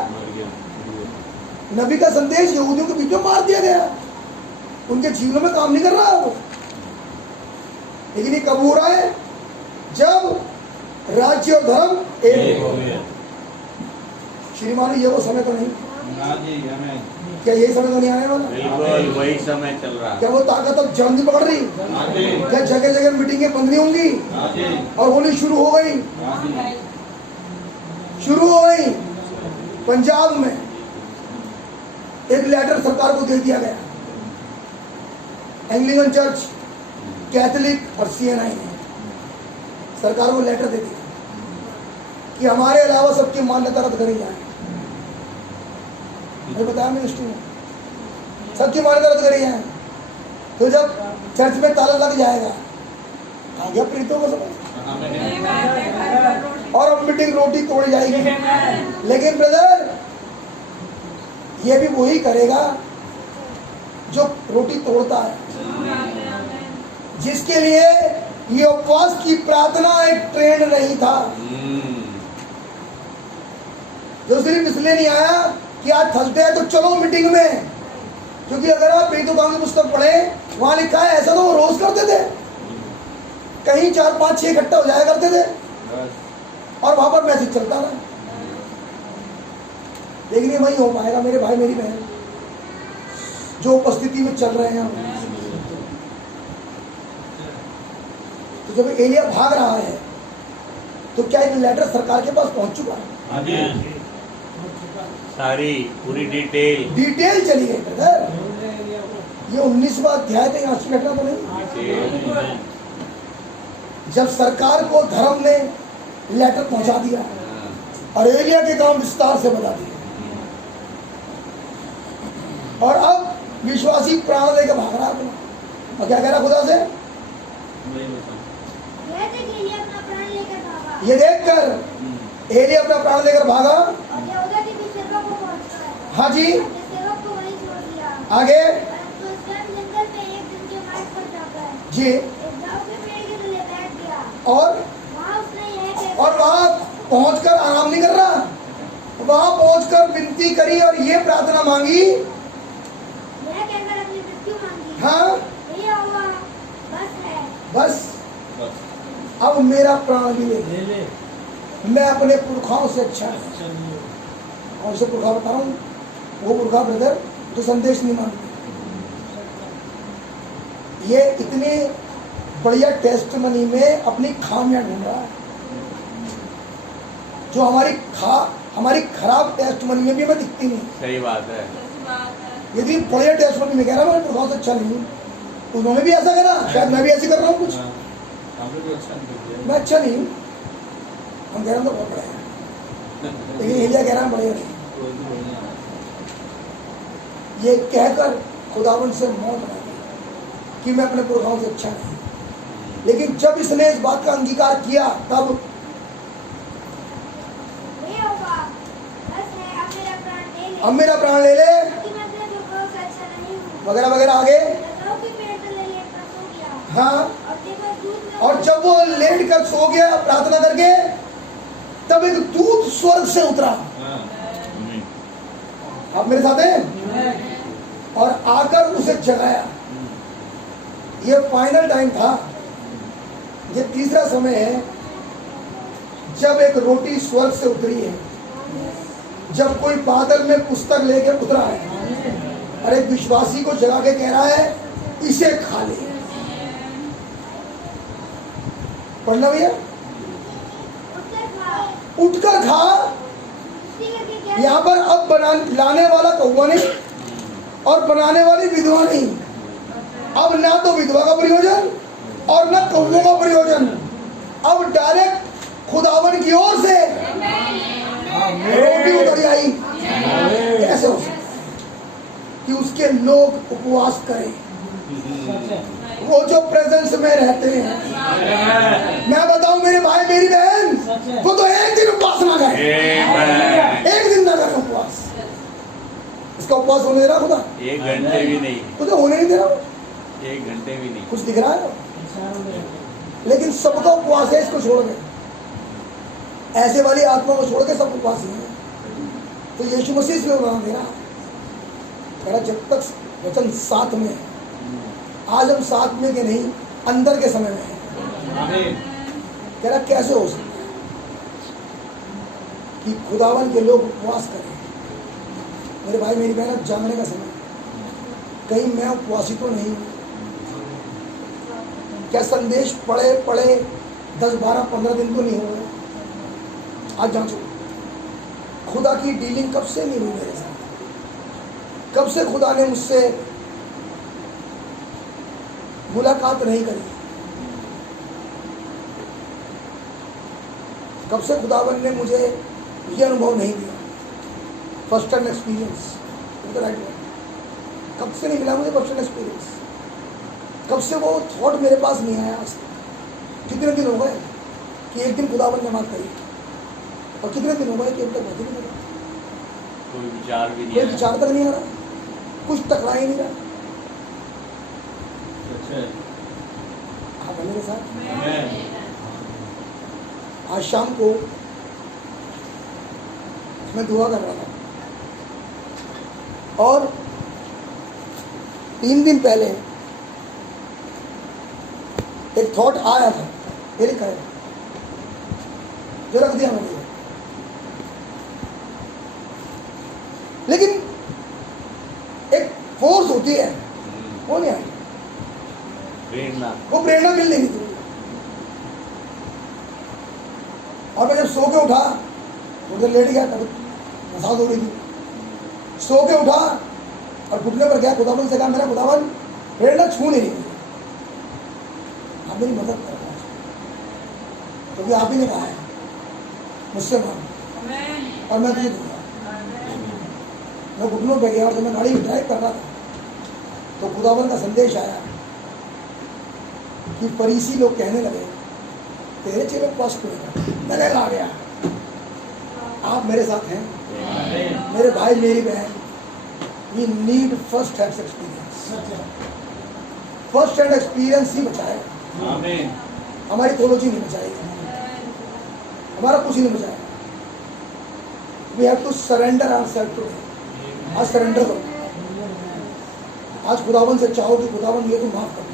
नबी का संदेश यहूदियों के बीच में मार दिया गया, उनके जीवन में काम नहीं कर रहा वो। लेकिन ये कब हो रहा है? जब राज्य और धर्म एक हो गया। श्रीमान ये वो समय तो नहीं, क्या यही समय तो नहीं आने वाला? बिल्कुल वही समय चल रहा है। क्या वो ताकत अब जंग नहीं पकड़ रही? क्या जगह जगह मीटिंगें बंद नहीं होंगी और होनी शुरू हो गई? शुरू हो गई। पंजाब में एक लेटर सरकार को दे दिया गया, एंग्लिकन चर्च, कैथोलिक और CNI ने सरकार को लेटर दे दिया कि हमारे अलावा सबकी मान्यता रद्द करी जाए। मैंने बताया मिनिस्ट्री में सबकी मान्यता रद्द करी जाए। तो जब चर्च में ताला लग जाएगा, आ गया प्रीतों को समझ, और अब मीटिंग रोटी तोड़ी जाएगी। लेकिन ब्रदर ये भी वही करेगा जो रोटी तोड़ता है, जिसके लिए ये उपवास की प्रार्थना एक ट्रेंड नहीं था, जो सिर्फ इसलिए नहीं आया कि आज थलते हैं तो चलो मीटिंग में। क्योंकि अगर आप प्रीतो काम की पुस्तक पढ़े, वहां लिखा है ऐसा तो वो रोज करते थे, कहीं 4, 5, 6 इकट्ठा हो जाया करते थे और वहां पर मैसेज चलता रहा। लेकिन ये वही हो पाएगा मेरे भाई मेरी बहन जो उपस्थिति में चल रहे हैं। तो जब एलिया भाग रहा है तो क्या एक लेटर सरकार के पास पहुंच चुका है? सारी पूरी डिटेल चली गई ब्रदर। ये 19वां अध्याय तक यहाँ से घटना तो नहीं। जब सरकार को धर्म ने लेटर पहुंचा दिया और एलिया के काम विस्तार से बता दिए, और अब विश्वासी प्राण लेकर भाग रहा है। और क्या कह रहा खुदा से? ये देखकर एलिया अपना प्राण लेकर भागा। हाँ जी, आगे जी, और वहां पहुंचकर आराम नहीं कर रहा, वहां पहुंचकर विनती करी और ये प्रार्थना मांगी। हाँ बस अब मेरा प्राण भी ले, मैं अपने पुरखाओं से अच्छा और उसे पुरखा बता रहा हूँ, वो पुरखा ब्रदर तो संदेश नहीं मानते। ये इतने बढ़िया टेस्टमनी में अपनी खामियां ढूंढ रहा है, जो हमारी खराब टेस्टमनी में भी हमें दिखती नहीं। सही बात है। यदि बढ़िया टेस्टमनी में कह रहा हूँ मैं पुरखाओं से अच्छा नहीं हूँ, उन्होंने भी ऐसा करा, शायद मैं भी ऐसे कर रहा हूँ कुछ, मैं अच्छा नहीं हूँ। हम कह रहे हैं तो बहुत बड़ा है, लेकिन एलिया कह रहा है बढ़िया नहीं। ये कहकर खुदावन से मौत बना दी कि मैं अपने पुरखाओं से अच्छा नहीं। लेकिन जब इसने इस बात का अंगीकार किया, तब अब मेरा प्राण ले ले, कि मैं तेरे धोखों से अच्छा नहीं हूँ। वगैरह वगैरह। आगे लताओं के पेड़ तले लेटकर सो गया। हाँ, और देखो दूध में और जब वो लेट कर सो गया प्रार्थना करके, तब एक दूत स्वर्ग से उतरा। आप मेरे साथ हैं? और आकर उसे जगाया। ये फाइनल टाइम था। ये तीसरा समय है जब एक रोटी स्वर्ग से उतरी है, जब कोई बादल में पुस्तक लेके उतरा है और एक विश्वासी को जगा के कह रहा है इसे खा ले। पढ़ना भैया, उठकर खा। उठकर खा। उसी करके क्या यहाँ पर अब लाने वाला कौवा नहीं और बनाने वाली विधवा नहीं। अब ना तो विधवा का प्रयोजन और ना कौवों का प्रयोजन, अब डायरेक्ट खुदावन की ओर से रोटी उतरी आई। कैसे हो सकता कि उसके लोग उपवास करें, वो जो प्रेजेंस में रहते हैं। मैं बताऊं मेरे भाई मेरी बहन, वो तो एक दिन उपवास ना करे, एक दिन ना करे उपवास। इसका उपवास होने दे रहा खुदा? 1 घंटे भी नहीं, तुझे होने नहीं दे रहा। 1 घंटे भी नहीं। कुछ दिख रहा है, लेकिन सबका उपवास है। इसको छोड़ के, ऐसे वाली आत्मा को छोड़ के सब उपवास है। तो यीशु मसीह इसलिए बना दे रहा, कह रहा जब तक वचन साथ में है। आज हम साथ में के नहीं, अंदर के समय में है। कह रहा कैसे हो सकता है कि खुदावन के लोग उपवास करें? मेरे भाई मेरी बहन, जानने का समय, कहीं मैं उपवासी तो नहीं हूं? क्या संदेश पढ़े पढ़े 10, 12, 15 दिन तो नहीं हो गए? आज जांचो, खुदा की डीलिंग कब से नहीं हुई मेरे साथ? कब से खुदा ने मुझसे मुलाकात नहीं करी? कब से खुदावन ने मुझे ये अनुभव नहीं दिया, फर्स्ट हैंड एक्सपीरियंस? कब से नहीं मिला मुझे फर्स्ट हैंड एक्सपीरियंस? कब से वो थॉट मेरे पास नहीं आया? आज तक कितने दिन हो गए कि एक दिन खुदावन ने बात करी, और कितने दिन हो गए कि अब तक बात ही नहीं करा? कोई विचार भी नहीं, कोई विचार तक नहीं आ रहा, कुछ टकरा ही नहीं रहा। आप मेरे साथ? आज शाम को मैं दुआ कर रहा था, और 3 दिन पहले एक थॉट आया था, मेरे कहे जो रख दिया मैंने। लेकिन एक फोर्स होती है, वो नहीं आई, प्रेरणा, वो प्रेरणा मिल नहीं थी। और मैं जब सो के उठा, उधर लेट गया, मसाज हो रही थी, सो के उठा और घुटने पर गया, खुदावन से कहा मेरा खुदावन प्रेरणा छू नहीं रही, आप मेरी मदद कर रहा है, क्योंकि आप ही ने कहा है मुझसे मांग और मैं तुझे दूंगा। मैं घुटनों पे गया और जब मैं गाड़ी ड्राइव कर रहा था तो खुदावन का संदेश आया कि फरीसी लोग कहने लगे तेरे चेले उपवास क्यों? मैंने आ गया। आप मेरे साथ हैं मेरे भाई मेरी बहन, we need first hand experience. First hand experience ही बचाए, हमारी थोलॉजी नहीं बचाएगी, हमारा कुछ ही नहीं बचाएगा। We have to surrender ourselves to. आज सरेंडर करो, आज खुदावन से चाहो कि खुदावन ये तो माफ कर।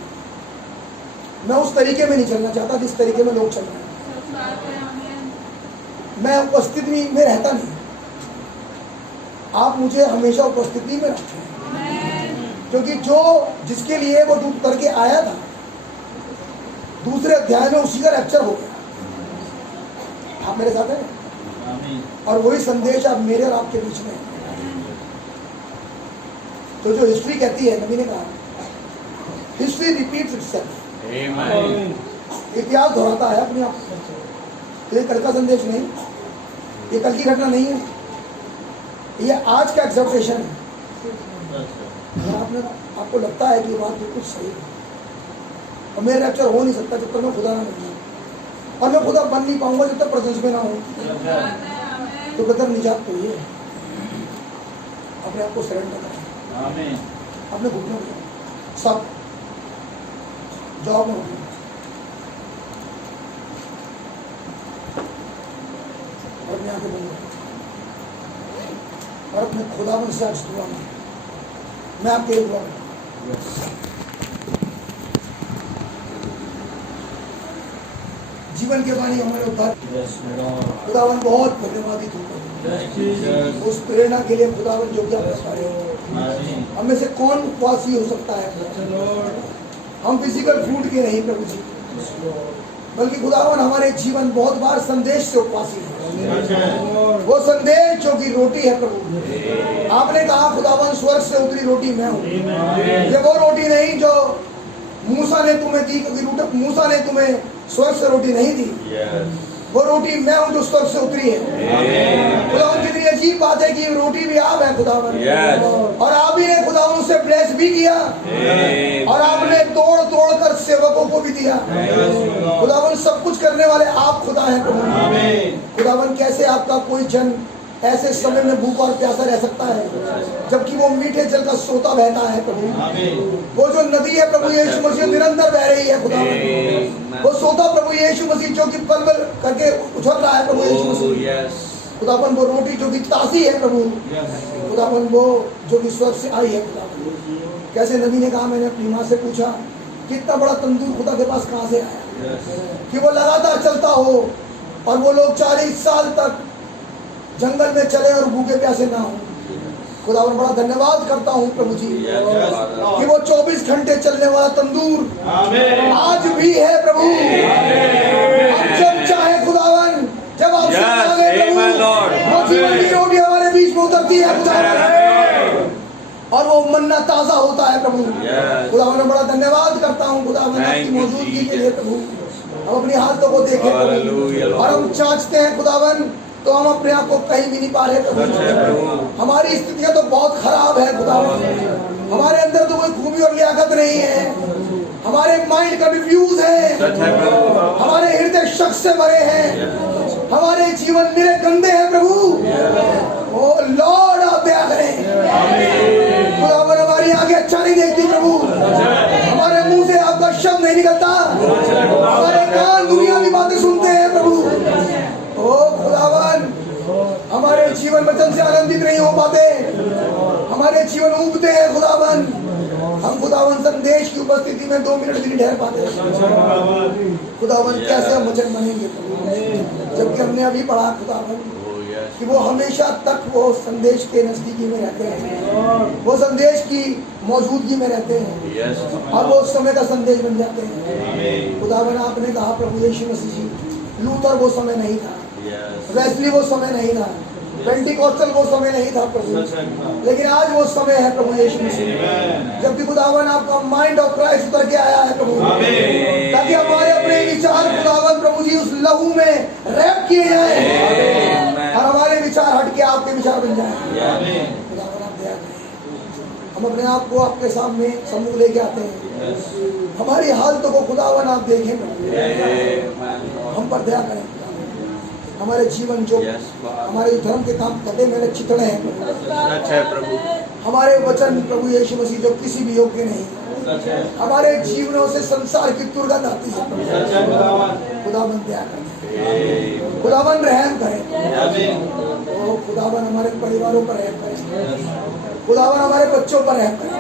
मैं उस तरीके में नहीं चलना चाहता जिस तरीके में लोग चल रहे हैं। मैं उपस्थिति में रहता नहीं, आप मुझे हमेशा उपस्थिति में रखते हैं, क्योंकि जो जिसके लिए वो दूत करके आया था दूसरे अध्याय में उसी का रैप्चर हो गया। आप मेरे साथ हैं, और वही संदेश आप मेरे और आपके बीच में है। तो जो हिस्ट्री कहती है, नबी ने कहा हिस्ट्री रिपीट्स इटसेल्फ, इतिहास दोहराता है अपने आप। तो ये कल का संदेश नहीं, ये कल की घटना नहीं है, ये आज का एक्सर्टेशन है। आपको लगता है कि ये बात बिल्कुल सही है और मेरा रैप्चर हो नहीं सकता जब तक मैं खुदा ना मिलूं, और मैं खुदा बन नहीं पाऊंगा जब तक प्रेजेंस में ना हूं। तो बदर निजात तो ये है, अपने आप को सरेंडर करें। आमीन। अपने घुटनों पे सब जॉब में घुटनों और अपने आंखें बंद करें और अपने खुदावन से आज दुआ मांगे। मैं आपके लिए दुआ करूं। जीवन के बानी हमारे उद्धार खुदावन बहुत धन्यवादित हूँ उस प्रेरणा के लिए खुदावन जो कि आप बता रहे हो। हम में से कौन उपवासी हो सकता है? हम फिजिकल फूड के नहीं प्रभु जी, बल्कि खुदावन हमारे जीवन बहुत बार संदेश से उपवासी है। वो संदेश जो कि रोटी है प्रभु, आपने कहा खुदावन स्वर्ग से उतरी रोटी मैं हूँ। ये वो रोटी नहीं जो मूसा ने तुम्हें दी, क्योंकि मूसा ने तुम्हें स्वर्ग से रोटी नहीं दी। वो रोटी मैं हूँ जो स्वर्ग से उतरी है। खुदावन कितनी अजीब बात है कि रोटी भी आप है खुदावन, और आप ही ने खुदावन उसे ब्लेस भी किया और आपने तोड़ तोड़ कर सेवकों को भी दिया। खुदावन सब कुछ करने वाले आप खुदा हैं प्रभु। खुदावन कैसे आपका कोई जन ऐसे समय में भूखा और प्यासा रह सकता है जबकि वो मीठे जल का सोता बहता है प्रभु। वो जो नदी है प्रभु यीशु मसीह निरंतर बह रही है खुदावन। वो सोता प्रभु यीशु मसीह जो कि पल पल करके उछल रहा है प्रभु यीशु मसीह। खुदावन वो रोटी जो कि ताज़ी है प्रभु, खुदावन वो जो कि स्वर्ग से आई है खुदावन। कैसे नबी ने कहा, मैंने अपनी माँ से पूछा कितना बड़ा तंदूर खुदा के पास कहाँ से आया कि वो लगातार चलता हो और वो लोग 40 साल तक जंगल में चले और भूखे प्यासे ना हो। खुदावन बड़ा धन्यवाद करता हूँ प्रभु जी कि वो 24 घंटे चलने वाला तंदूर आज भी है प्रभु। हम जब चाहे खुदावन, जब आप मांगे प्रभु, वो जीवन की रोटी हमारे बीच में उतरती है खुदावन, और वो मन्ना ताजा होता है प्रभु। खुदावन बड़ा धन्यवाद करता हूँ खुदावन आपकी मौजूदगी के लिए प्रभु। हम अपनी हालतों को देखें और हम जांचते हैं खुदावन तो हम अपने आप को कहीं भी नहीं पा रहे प्रभु। हमारी स्थितियां तो बहुत खराब है खुदावन, हमारे अंदर तो कोई खूबी और लियाकत नहीं है, हमारे माइंड कंफ्यूज है, हमारे हृदय शक से भरे हैं, हमारे जीवन मेरे गंदे हैं प्रभु। ओ लॉर्ड आप दया करें खुदावन। हमारी आंखें अच्छा नहीं देखती प्रभु, हमारे मुंह से आपका शब्द नहीं निकलता, हमारे कान दुनिया की बातें सुनते हैं प्रभु। ओ खुदावन हमारे जीवन वचन से आनंदित नहीं हो पाते, हमारे जीवन उबते हैं खुदावन। हम खुदावन संदेश की उपस्थिति में 2 मिनट भी नहीं ठहर पाते खुदावन। कैसे हम वचन बनेंगे जबकि हमने अभी पढ़ा खुदावन कि वो हमेशा तक वो संदेश के नजदीकी में रहते हैं, वो संदेश की मौजूदगी में रहते हैं और वो उस समय का संदेश बन जाते हैं खुदावन। आपने कहा प्रभु यीशु मसीह जी, लूथर वो समय नहीं था, वेस्ली वो समय नहीं था, पेंटिकोस्टल वो समय नहीं था प्रभु, लेकिन आज वो समय है प्रभु यीशु मसीह। जबकि खुदावन आपका माइंड ऑफ क्राइस्ट उतर के आया है प्रभु, ताकि हमारे अपने विचार खुदावन प्रभु जी उस लहू में रैप किए जाए और हमारे विचार हट के आपके विचार बन जाए। खुदावन आप दया करें। हम अपने आप को आपके सामने सम्मुख लेके आते हैं, हमारी हालतों को खुदावन आप देखें प्रभु, हम पर दया करें। हमारे जीवन जो हमारे धर्म के काम कटे मेरे चितड़े हैं प्रभु, हमारे वचन प्रभु यीशु मसीह जो किसी भी योग्य नहीं, हमारे जीवनों से संसार की दुर्गंध आती है। खुदावन दया करें, खुदावन रहम करें, ओ खुदावन हमारे परिवारों पर रहम करें, खुदावन हमारे बच्चों पर रहम करें,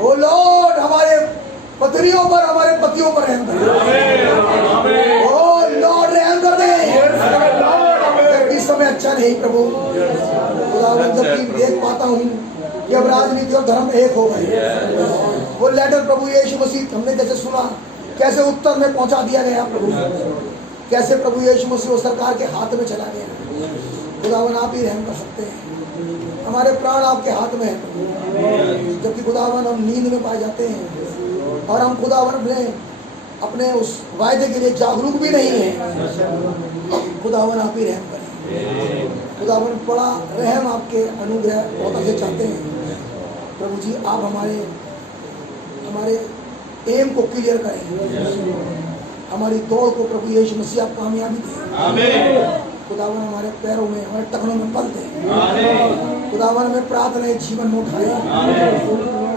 ओ लॉर्ड हमारे पत्नियों पर, हमारे पतियों पर रहम करें, ओ लॉर्ड रहम कर दे। इस समय अच्छा नहीं प्रभु खुदावन, जबकि देख पाता हूँ कि अब राजनीति और धर्म एक हो गए। वो लेटर प्रभु यीशु मसीह हमने जैसे सुना, कैसे उत्तर में पहुंचा दिया गया प्रभु, कैसे प्रभु यीशु मसीह वो सरकार के हाथ में चला गया। खुदावन आप ही रहम कर सकते हैं, हमारे प्राण आपके हाथ में है प्रभु। जबकि खुदावन हम नींद में पाए जाते हैं और हम खुदावन अपने उस वायदे के लिए जागरूक भी नहीं है। खुदावन आप ही रहम करें, खुदावन बड़ा रहम आपके अनुग्रह बहुत से चाहते हैं प्रभु जी। आप हमारे एम को क्लियर करें, हमारी दौड़ को प्रभु यीशु मसीह आप कामयाबी दें। खुदावन हमारे पैरों में, हमारे टखनों में बल दें। खुदावन हमें प्रार्थना है जीवन में उठाए।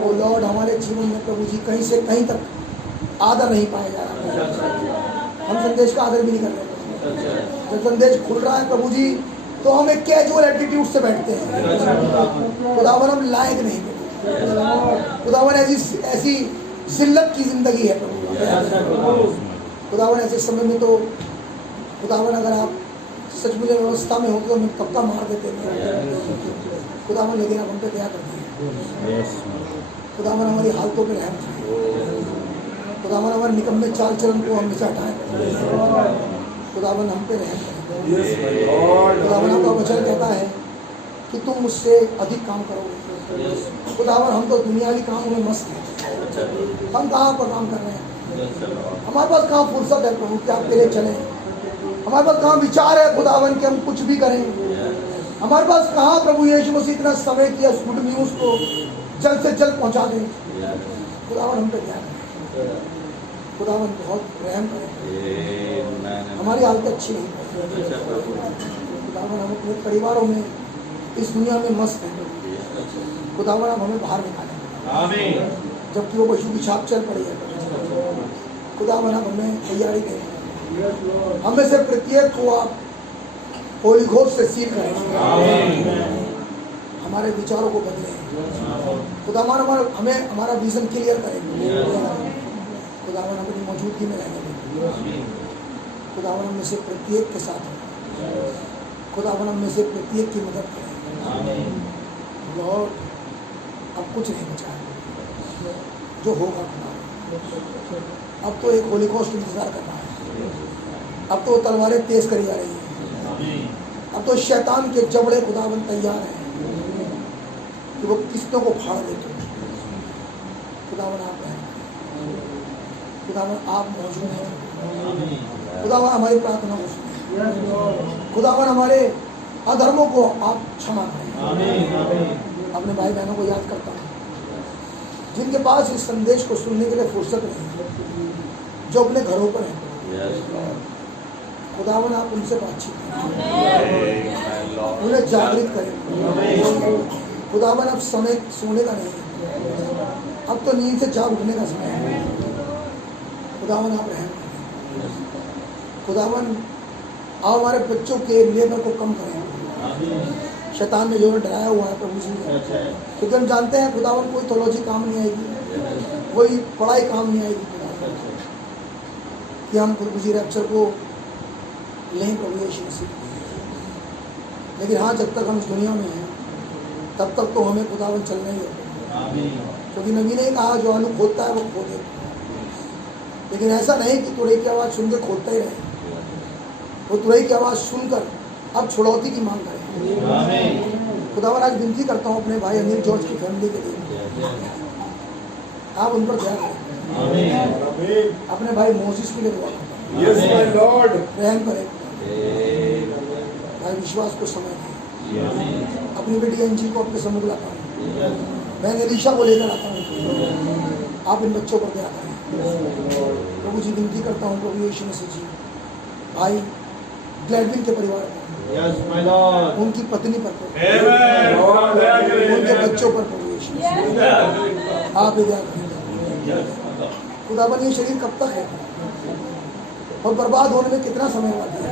ओ लॉर्ड, हमारे जीवन में प्रभु जी कहीं से कहीं तक आदर नहीं पाया जा रहा। हम संदेश का आदर भी नहीं कर रहे। जब संदेश खुल रहा है प्रभु जी तो हम एक कैजुअल एटीट्यूड से बैठते हैं। खुदावन हम लायक नहीं है। खुदावन ऐसी जिल्लत की जिंदगी है प्रभु। खुदावन ऐसे समय में तो खुदावन अगर आप सचमुच व्यवस्था में हो तो हमें कब का मार देते हैं खुदावन, लेकिन आप हम पे दया करते हैं। खुदावन हमारी हालतों पे रहम करें। खुदावन हमारे निकम्मे चाल चलन को हमेशा हटाएं। खुदावन हम पे रहम करें। खुदावन आपका वचन कहता है कि तुम मुझसे अधिक काम करोगे। खुदावन हम तो दुनियावी कामों में मस्त हैं। हम कहाँ पर काम कर रहे हैं? हमारे पास कहाँ फुर्सत है प्रभु कि आपके लिए चलें? हमारे पास कहाँ विचार है खुदावन कि हम कुछ भी करें? हमारे पास कहाँ प्रभु यीशु मसीह इतना समय किया उस गुड न्यूज़ को जल्द से जल्द पहुँचा दें? खुदावन हम पे ध्यान करें। खुदावन बहुत रहम करें। हमारी हालत अच्छी नहीं। खुदावन हम अपने परिवारों में इस दुनिया में मस्त हैं। खुदावन आप हमें बाहर निकालें जबकि वो पशु की छाप चल पड़ी है। खुदावन आप हमें तैयारी दें। हमें से प्रत्येक को आप होली घोष से सील करें। हमारे विचारों को बदलें। खुदावन हमें हमारा विजन क्लियर करें। खुदावन अपनी मौजूदगी में रहने दें। खुदावन हम में से प्रत्येक के साथ हैं। खुदावन हम में से प्रत्येक की मदद करें। लॉर्ड, अब कुछ नहीं बचा है जो होगा खुदा। अब तो एक होली घोष इंतजार कर रहा है। अब तो तलवारें तेज करी जा रही हैं। अब तो शैतान के जबड़े खुदावन तैयार हैं कि वो किस्तों को फाड़ दे। खुदावन आप हैं। खुदावन आप मौजूद हैं। खुदावन हमारी प्रार्थना को सुनें। खुदावन हमारे अधर्मों को आप क्षमा करें। अपने भाई बहनों को याद करता हूँ जिनके पास इस संदेश को सुनने के लिए फुर्सत नहीं, जो अपने घरों पर हैं। खुदावन आप उनसे बातचीत करें, उन्हें जागृत करें। खुदावन अब समय सोने का नहीं है, अब तो नींद से जाग उठने का समय है। खुदावन आप रहम करें। खुदावन आप हमारे बच्चों के लेबर को कम करें। शैतान ने जो डराया हुआ है प्रभु जी, क्योंकि हम जानते हैं खुदावन कोई थोलॉजी काम नहीं आएगी, कोई पढ़ाई काम नहीं आएगी खुदावन, कि हम प्रभु जी रैप्चर को लें प्रभु यीशु मसीह। लेकिन हाँ, जब तक हम इस दुनिया में हैं तब तक तो हमें खुदावन चलना ही है। क्योंकि नबी ने कहा जो आलू खोदता है वो खोदे, लेकिन ऐसा नहीं कि तुरई की आवाज़ सुन के खोदता ही रहे। वो तुरई की आवाज़ सुनकर अब छुड़ौती की मांग करें। खुदावन आज विनती करता हूँ अपने भाई अनिल जॉर्ज की फैमिली के लिए, आप उन पर ध्यान दें। अपने भाई मोजिस के लिए दुआ करता हूँ, रहम करें भाई, विश्वास को समय दें। अपनी बेटी अंजी को अपने सम्मुख लाता हूँ, मैं एलिशा को लेकर आता हूँ, आप इन बच्चों पर दया करें प्रभु जी। विनती करता हूँ प्रभु यीशु मसीह जी, भाई ग्लैडविन के परिवार पर, उनकी पत्नी पर, उनके बच्चों पर प्रभु यीशु मसीह आप दया करें। खुदावन ये शरीर कब तक है और बर्बाद होने में कितना समय वाला है?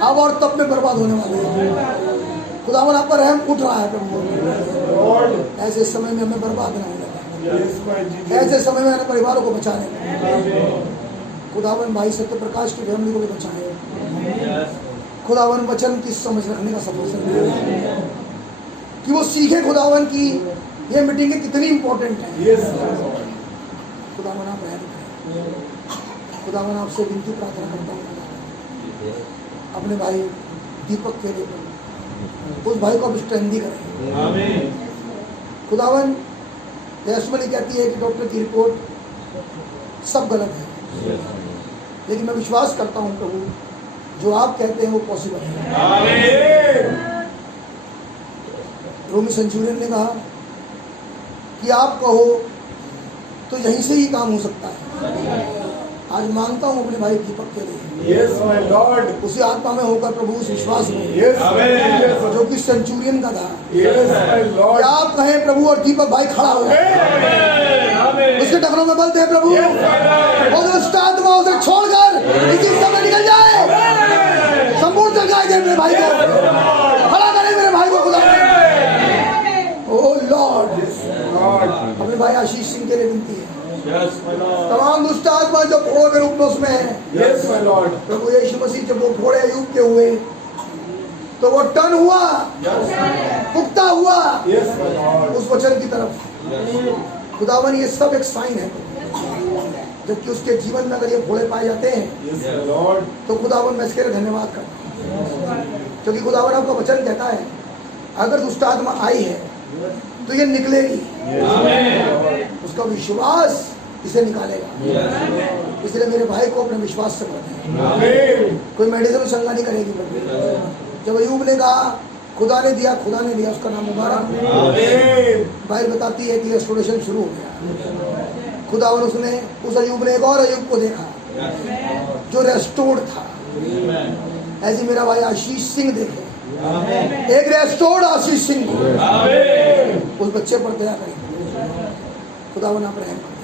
अब और तब में बर्बाद होने वाले हैं। खुदावन आप पर रहम उठ रहा है प्रभु। ऐसे समय में हमें बर्बाद न होने पाए, ऐसे समय में हमें परिवारों को बचाने। खुदावन भाई सत्य प्रकाश की फैमिली को भी बचाए। खुदावन वचन की समझ रखने का सपोर्ट कि वो सीखे खुदावन की ये मीटिंगें कितनी इंपॉर्टेंट हैं। खुदावन आप रहम करें। खुदावन आपसे विनती प्रार्थना करता हूँ अपने भाई दीपक के लिए, उस भाई को आप स्ट्रेंथी करें। खुदावन टेस्टमनी कहती है कि डॉक्टर की रिपोर्ट सब गलत है, लेकिन मैं विश्वास करता हूँ प्रभु जो आप कहते हैं वो पॉसिबल है। रोमी सेंचुरियन ने कहा कि आप कहो तो यहीं से ही काम हो सकता है। आज मांगता हूँ अपने भाई दीपक के लिए, Yes, my Lord. उसी आत्मा में होकर प्रभु उस विश्वास में Yes, Amen. जो कि सेंचुरियन का था, Yes, my Lord. क्या आप कहें प्रभु और दीपक भाई खड़ा हो जाए, उसके टखनों में बल दे प्रभु, और दुष्ट आत्मा उसे छोड़कर इसी समय निकल जाए, संपूर्ण जगाए दे मेरे भाई को, खड़ा करे मेरे भाई को खुदा। ओ लॉर्ड, अपने भाई आशीष सिंह के लिए विनती है, तमाम दुष्ट आत्मा जो फोड़ों के रूप में उसमें है, Yes, my Lord. प्रभु यीशु मसीह जब वो फोड़े अय्यूब के हुए तो वो टर्न हुआ, पुख्ता हुआ Yes, my Lord. उस वचन की तरफ। खुदावन ये सब एक साइन है, जबकि उसके जीवन में अगर ये फोड़े पाए जाते हैं Yes, my Lord. तो खुदावन मैं इसके लिए धन्यवाद करता हूँ, क्योंकि खुदावन आपका वचन कहता है अगर दुष्ट आत्मा आई है तो ये निकलेगी, उसका विश्वास इसे निकालेगा। इसलिए मेरे भाई को अपने विश्वास से भर, कोई मेडिसिन संगा नहीं करेगी। जब अय्यूब ने कहा खुदा ने दिया, खुदा ने दिया, उसका नाम मुबारक। बाइबल बताती है कि रेस्टोरेशन शुरू हो गया। खुदावन उसने उस अय्यूब ने एक और अय्यूब को देखा जो रेस्टोर्ड था। ऐसे मेरा भाई आशीष सिंह देखे, एक रेस्टोर्ड आशीष सिंह को, उस बच्चे पर दया करें। खुदावन आप रहम करें,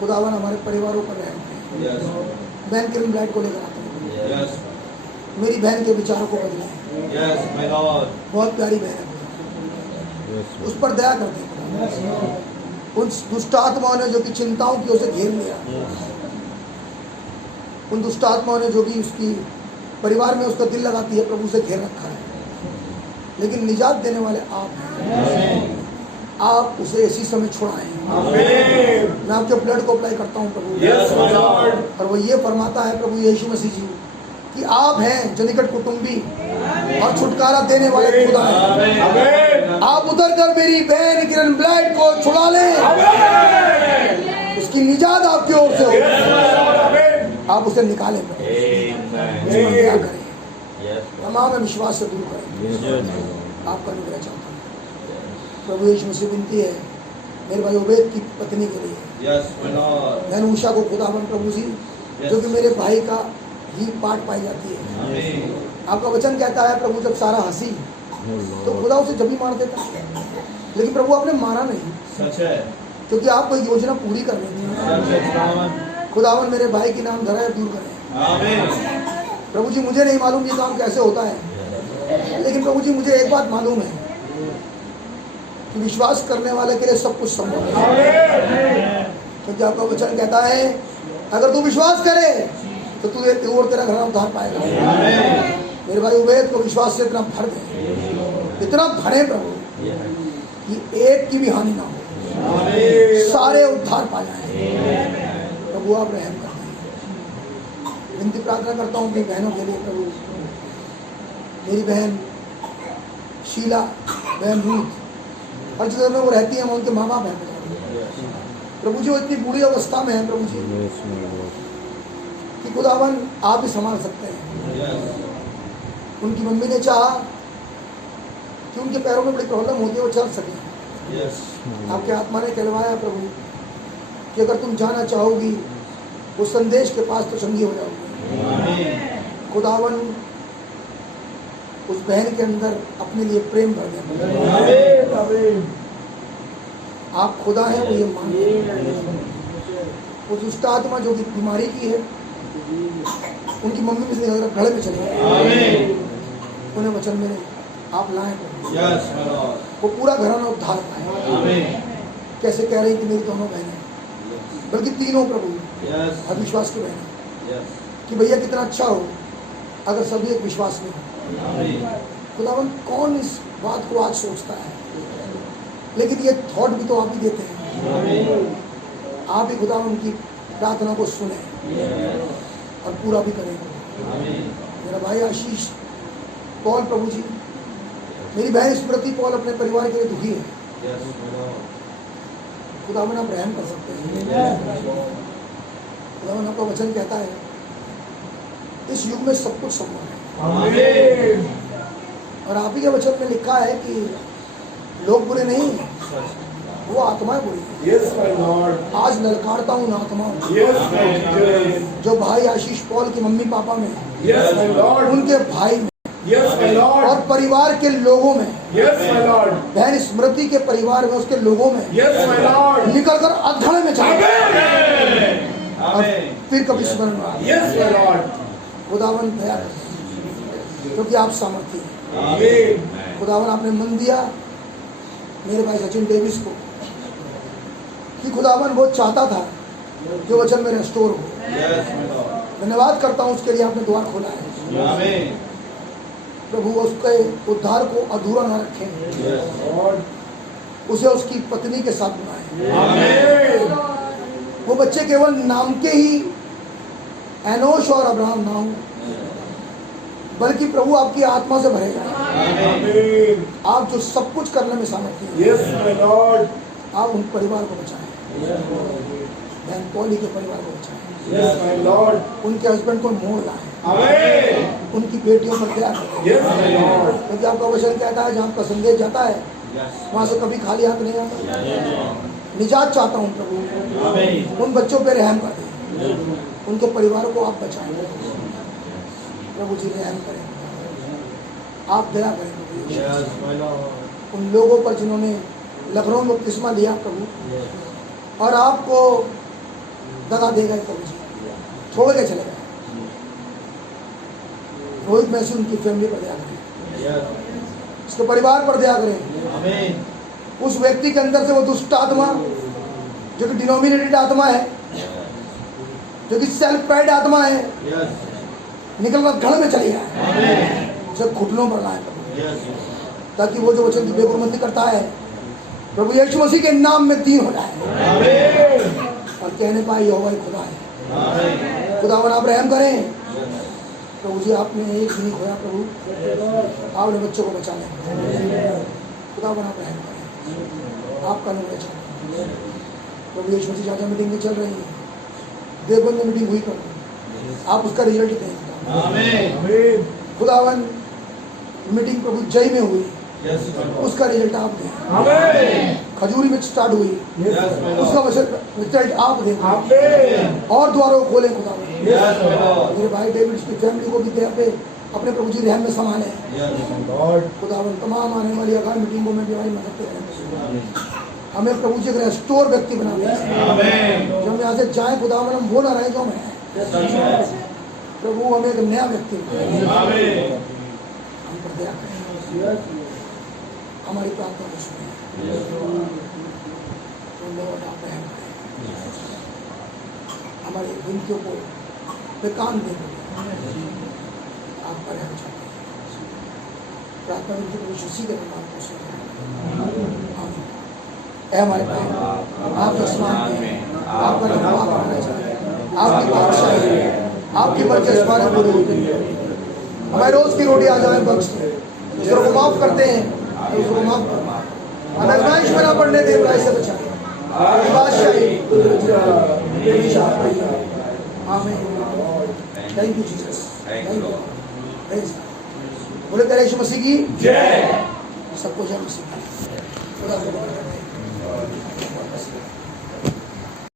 खुदावन हमारे परिवारों पर रहम करें। बहन किरण ब्लाइट को लेकर आते हैं, मेरी बहन के विचारों को बदलें। बहुत प्यारी बहन है, उस पर दया कर दें। उन दुष्ट आत्माओं ने जो कि चिंताओं की उसे घेर लिया, उन दुष्ट आत्माओं ने जो कि उसकी परिवार में उसका दिल लगाती है, प्रभु से घेर रखा है, लेकिन निजात देने वाले आप हैं। आप उसे इसी समय छुड़ाएं। मैं आपके ब्लड को अप्लाई करता हूं प्रभु। Yes, my Lord. और वो ये फरमाता है प्रभु यीशु मसीह जी कि आप हैं जो निकट कुटुंबी और छुटकारा देने वाले खुदा हैं। आप उतर कर मेरी बहन किरण ब्लाइट को छुड़ा लें, उसकी निजात आपकी ओर से हो, आप उसे निकालें, क्या करें, तमाम विश्वास से दूर करें। आपका अनुग्रह चाहता हूँ प्रभु यीशु मसीह। विनती है मेरे भाई उबैद की पत्नी के लिए, बहन उषा को खुदावन प्रभु जी, जो कि मेरे भाई का ही पाठ पाई जाती है। आपका वचन कहता है प्रभु जब सारा हंसी तो खुदा उसे जब ही मार देता, लेकिन प्रभु आपने मारा नहीं, सच है, क्योंकि आपको एक योजना पूरी करनी थी। खुदावन मेरे भाई की नाम धरा है, दूर करें प्रभु जी। मुझे नहीं मालूम ये काम कैसे होता है, लेकिन प्रभु जी मुझे एक बात मालूम है कि विश्वास करने वाले के लिए सब कुछ संभव है, क्योंकि आपका वचन कहता है अगर तू विश्वास करे तो तू और तेरा घर उद्धार पाएगा। मेरे भाई उबैद को विश्वास से इतना भर दे, इतना भरे प्रभु कि एक की भी हानि ना हो, सारे उद्धार पा जाए। प्रभु आप रहम कर दें। विनती प्रार्थना करता हूँ अपनी बहनों के लिए प्रभु, मेरी बहन शीला, बहन रूथ, हर जगह में वो रहती है, मैं उनके माँ बाप हैं प्रभु जी। वो इतनी बुरी अवस्था में है प्रभु जी कि खुदावन आप ही संभाल सकते हैं। उनकी मम्मी ने चाहा कि उनके पैरों में बड़ी प्रॉब्लम होती है, वो चल सके। आपके आत्मा ने कहलवाया प्रभु कि अगर तुम जाना चाहोगी उस संदेश के पास तो चंगी हो जाओगी। खुदावन उस बहन के अंदर अपने लिए प्रेम भर दें। आप खुदा हैं, वो ये मानते। वो दुष्ट आत्मा जो कि बीमारी की है, उनकी मम्मी में से घड़े में चले गए, उन्हें वचन में आप लाए, वो पूरा घराना उद्धार पाए। कैसे कह रही थी मेरी दोनों बहनें, बल्कि तीनों प्रभु अविश्वास की बहनें, कि भैया कितना अच्छा हो अगर सभी एक विश्वास में हो। खुदावन कौन इस बात को आज सोचता है, लेकिन ये थॉट भी तो आप ही देते हैं। आप ही खुदा उनकी प्रार्थना को सुने और पूरा भी करें। मेरा भाई आशीष पॉल प्रभु जी, मेरी बहन स्मृति पॉल अपने परिवार के लिए दुखी है। खुदावन आप रहम कर सकते हैं। खुदावन आपका वचन कहता है इस युग में सब कुछ संभव है, और आप ही के वचन में लिखा है कि लोग बुरे नहीं, वो आत्माएं बोली Yes, my Lord. आज ललकारता हूँ उन आत्माओं Yes, my Jesus. जो भाई आशीष पॉल के मम्मी पापा में, Yes, my Lord. उनके भाई में Yes, my और Lord. परिवार के लोगों में, Yes, my Lord. बहन स्मृति के परिवार में, उसके लोगों में Yes, my Lord. निकलकर अधड़ में चले और आमीन। फिर कभी स्मरण में आए। Yes, my Lord. खुदावन दया करें क्योंकि आप सामर्थी हैं। Amen. खुदावन आपने मन दिया मेरे भाई सचिन डेविस को कि खुदावन वो चाहता था कि वचन में रेस्टोर हो। धन्यवाद करता हूँ उसके लिए आपने द्वार खोला है। आमीन। प्रभु उसके उद्धार को अधूरा न रखें, Lord. उसे उसकी पत्नी के साथ बनाए। Amen. वो बच्चे केवल नाम के ही एनोश और अब्राहम ना हो, बल्कि प्रभु आपकी आत्मा से भरे जाए। Amen. आप जो सब कुछ करने में सामर्थ्य हैं, Yes, my Lord. आप उन परिवार को बचाएं, Yes, Lord. बहन पौली के परिवार को बचाएं, Yes, my Lord. उनके हस्बैंड को मोड़ लाएं, Amen. उनकी बेटियों पर दया करें। Yes, my Lord. क्योंकि आपका वचन कहता है जहाँ आपका संदेश जाता है वहाँ से कभी खाली हाथ नहीं आता। निजात चाहता हूँ प्रभु, आमीन। उन बच्चों पे रहम कर दें, उनके परिवार को आप बचाएं। प्रभु जी रहम करें, आप दया करें प्रभु। उन लोगों पर जिन्होंने लखनऊ में बपतिस्मा लिया प्रभु और आपको दगा दे गए प्रभु जी, छोड़ के चले गए। रोहित मैसी उनकी फैमिली पर दया करें, उसके परिवार पर दया करें। आमीन। उस व्यक्ति के अंदर से वो दुष्ट आत्मा जो कि डिनोमिनेटेड आत्मा है, जो कि सेल्फ प्राइड आत्मा है, निकलकर घर में चली जाए, उसे घुटनों पर लाए प्रभु, ताकि वो जो वचन की बेगुमानी करता है प्रभु यीशु मसीह के नाम में दीन हो जाए और कहने पाए यहोवा ही खुदा है। खुदावन आप रहम करें प्रभु जी, आपने एक भी नहीं खोया प्रभु, आपने बच्चों को बचा लिया। खुदावन आप रहम करें, आपका नाम बचा प्रभु। यीशु मसीह जहाँ मीटिंगें चल रही हैं, देवबंद में मीटिंग हुई प्रभु, आप उसका रिजल्ट दें। Amen. खुदावन मीटिंग प्रभु जय में हुई, उसका रिजल्ट आप दें। Amen. खजूरी में स्टार्ट हुई, Yes, my Lord. उसका रिजल्ट आप दें Amen. और द्वारों को खोलें खुदावन। Yes, my Lord. मेरे भाई डेविड की फैमिली को भी दया पे अपने प्रभु जी रहम में संभालें। Yes, my Lord. खुदावन तमाम आने वाली अगाध मीटिंगों में भी हमारी मदद करें। हमें प्रभु जी का स्टोर व्यक्ति बना दें। Amen. जब हम यहाँ से जाएं खुदावन हम वो ना रहे जो हम हैं। प्रभु हमें एक नया व्यक्ति बनाएं। Amen. हम पर दया करें, हमारी प्रार्थना को सुनें। तो लॉर्ड आप रहम करें, हमारी विनतियों को बेकान दे आपका रहम चाहते हैं। प्रार्थना विनती को उसी के नाम को सुनें। आमीन। ऐ हमारे भाई, आप आसमान में आपका नाम पाक होना चाहिए, आपकी बादशाही है, आपकी मर्जी हमारे पूरी होती है। हमारे रोज की रोटी आ जाए बख्श दे, दूसरों को माफ करते हैं दूसरों को माफ कर, हमें आजमाइश में ना पड़ने दे, बुराई से बचाए। आपकी बादशाही हमेशा आपकी है। आमीन। Thank you Jesus, thank you. Praise God. बोले प्यारे यीशु मसीह की जय। सबको जय मसीह की। खुदा को बरकत दे।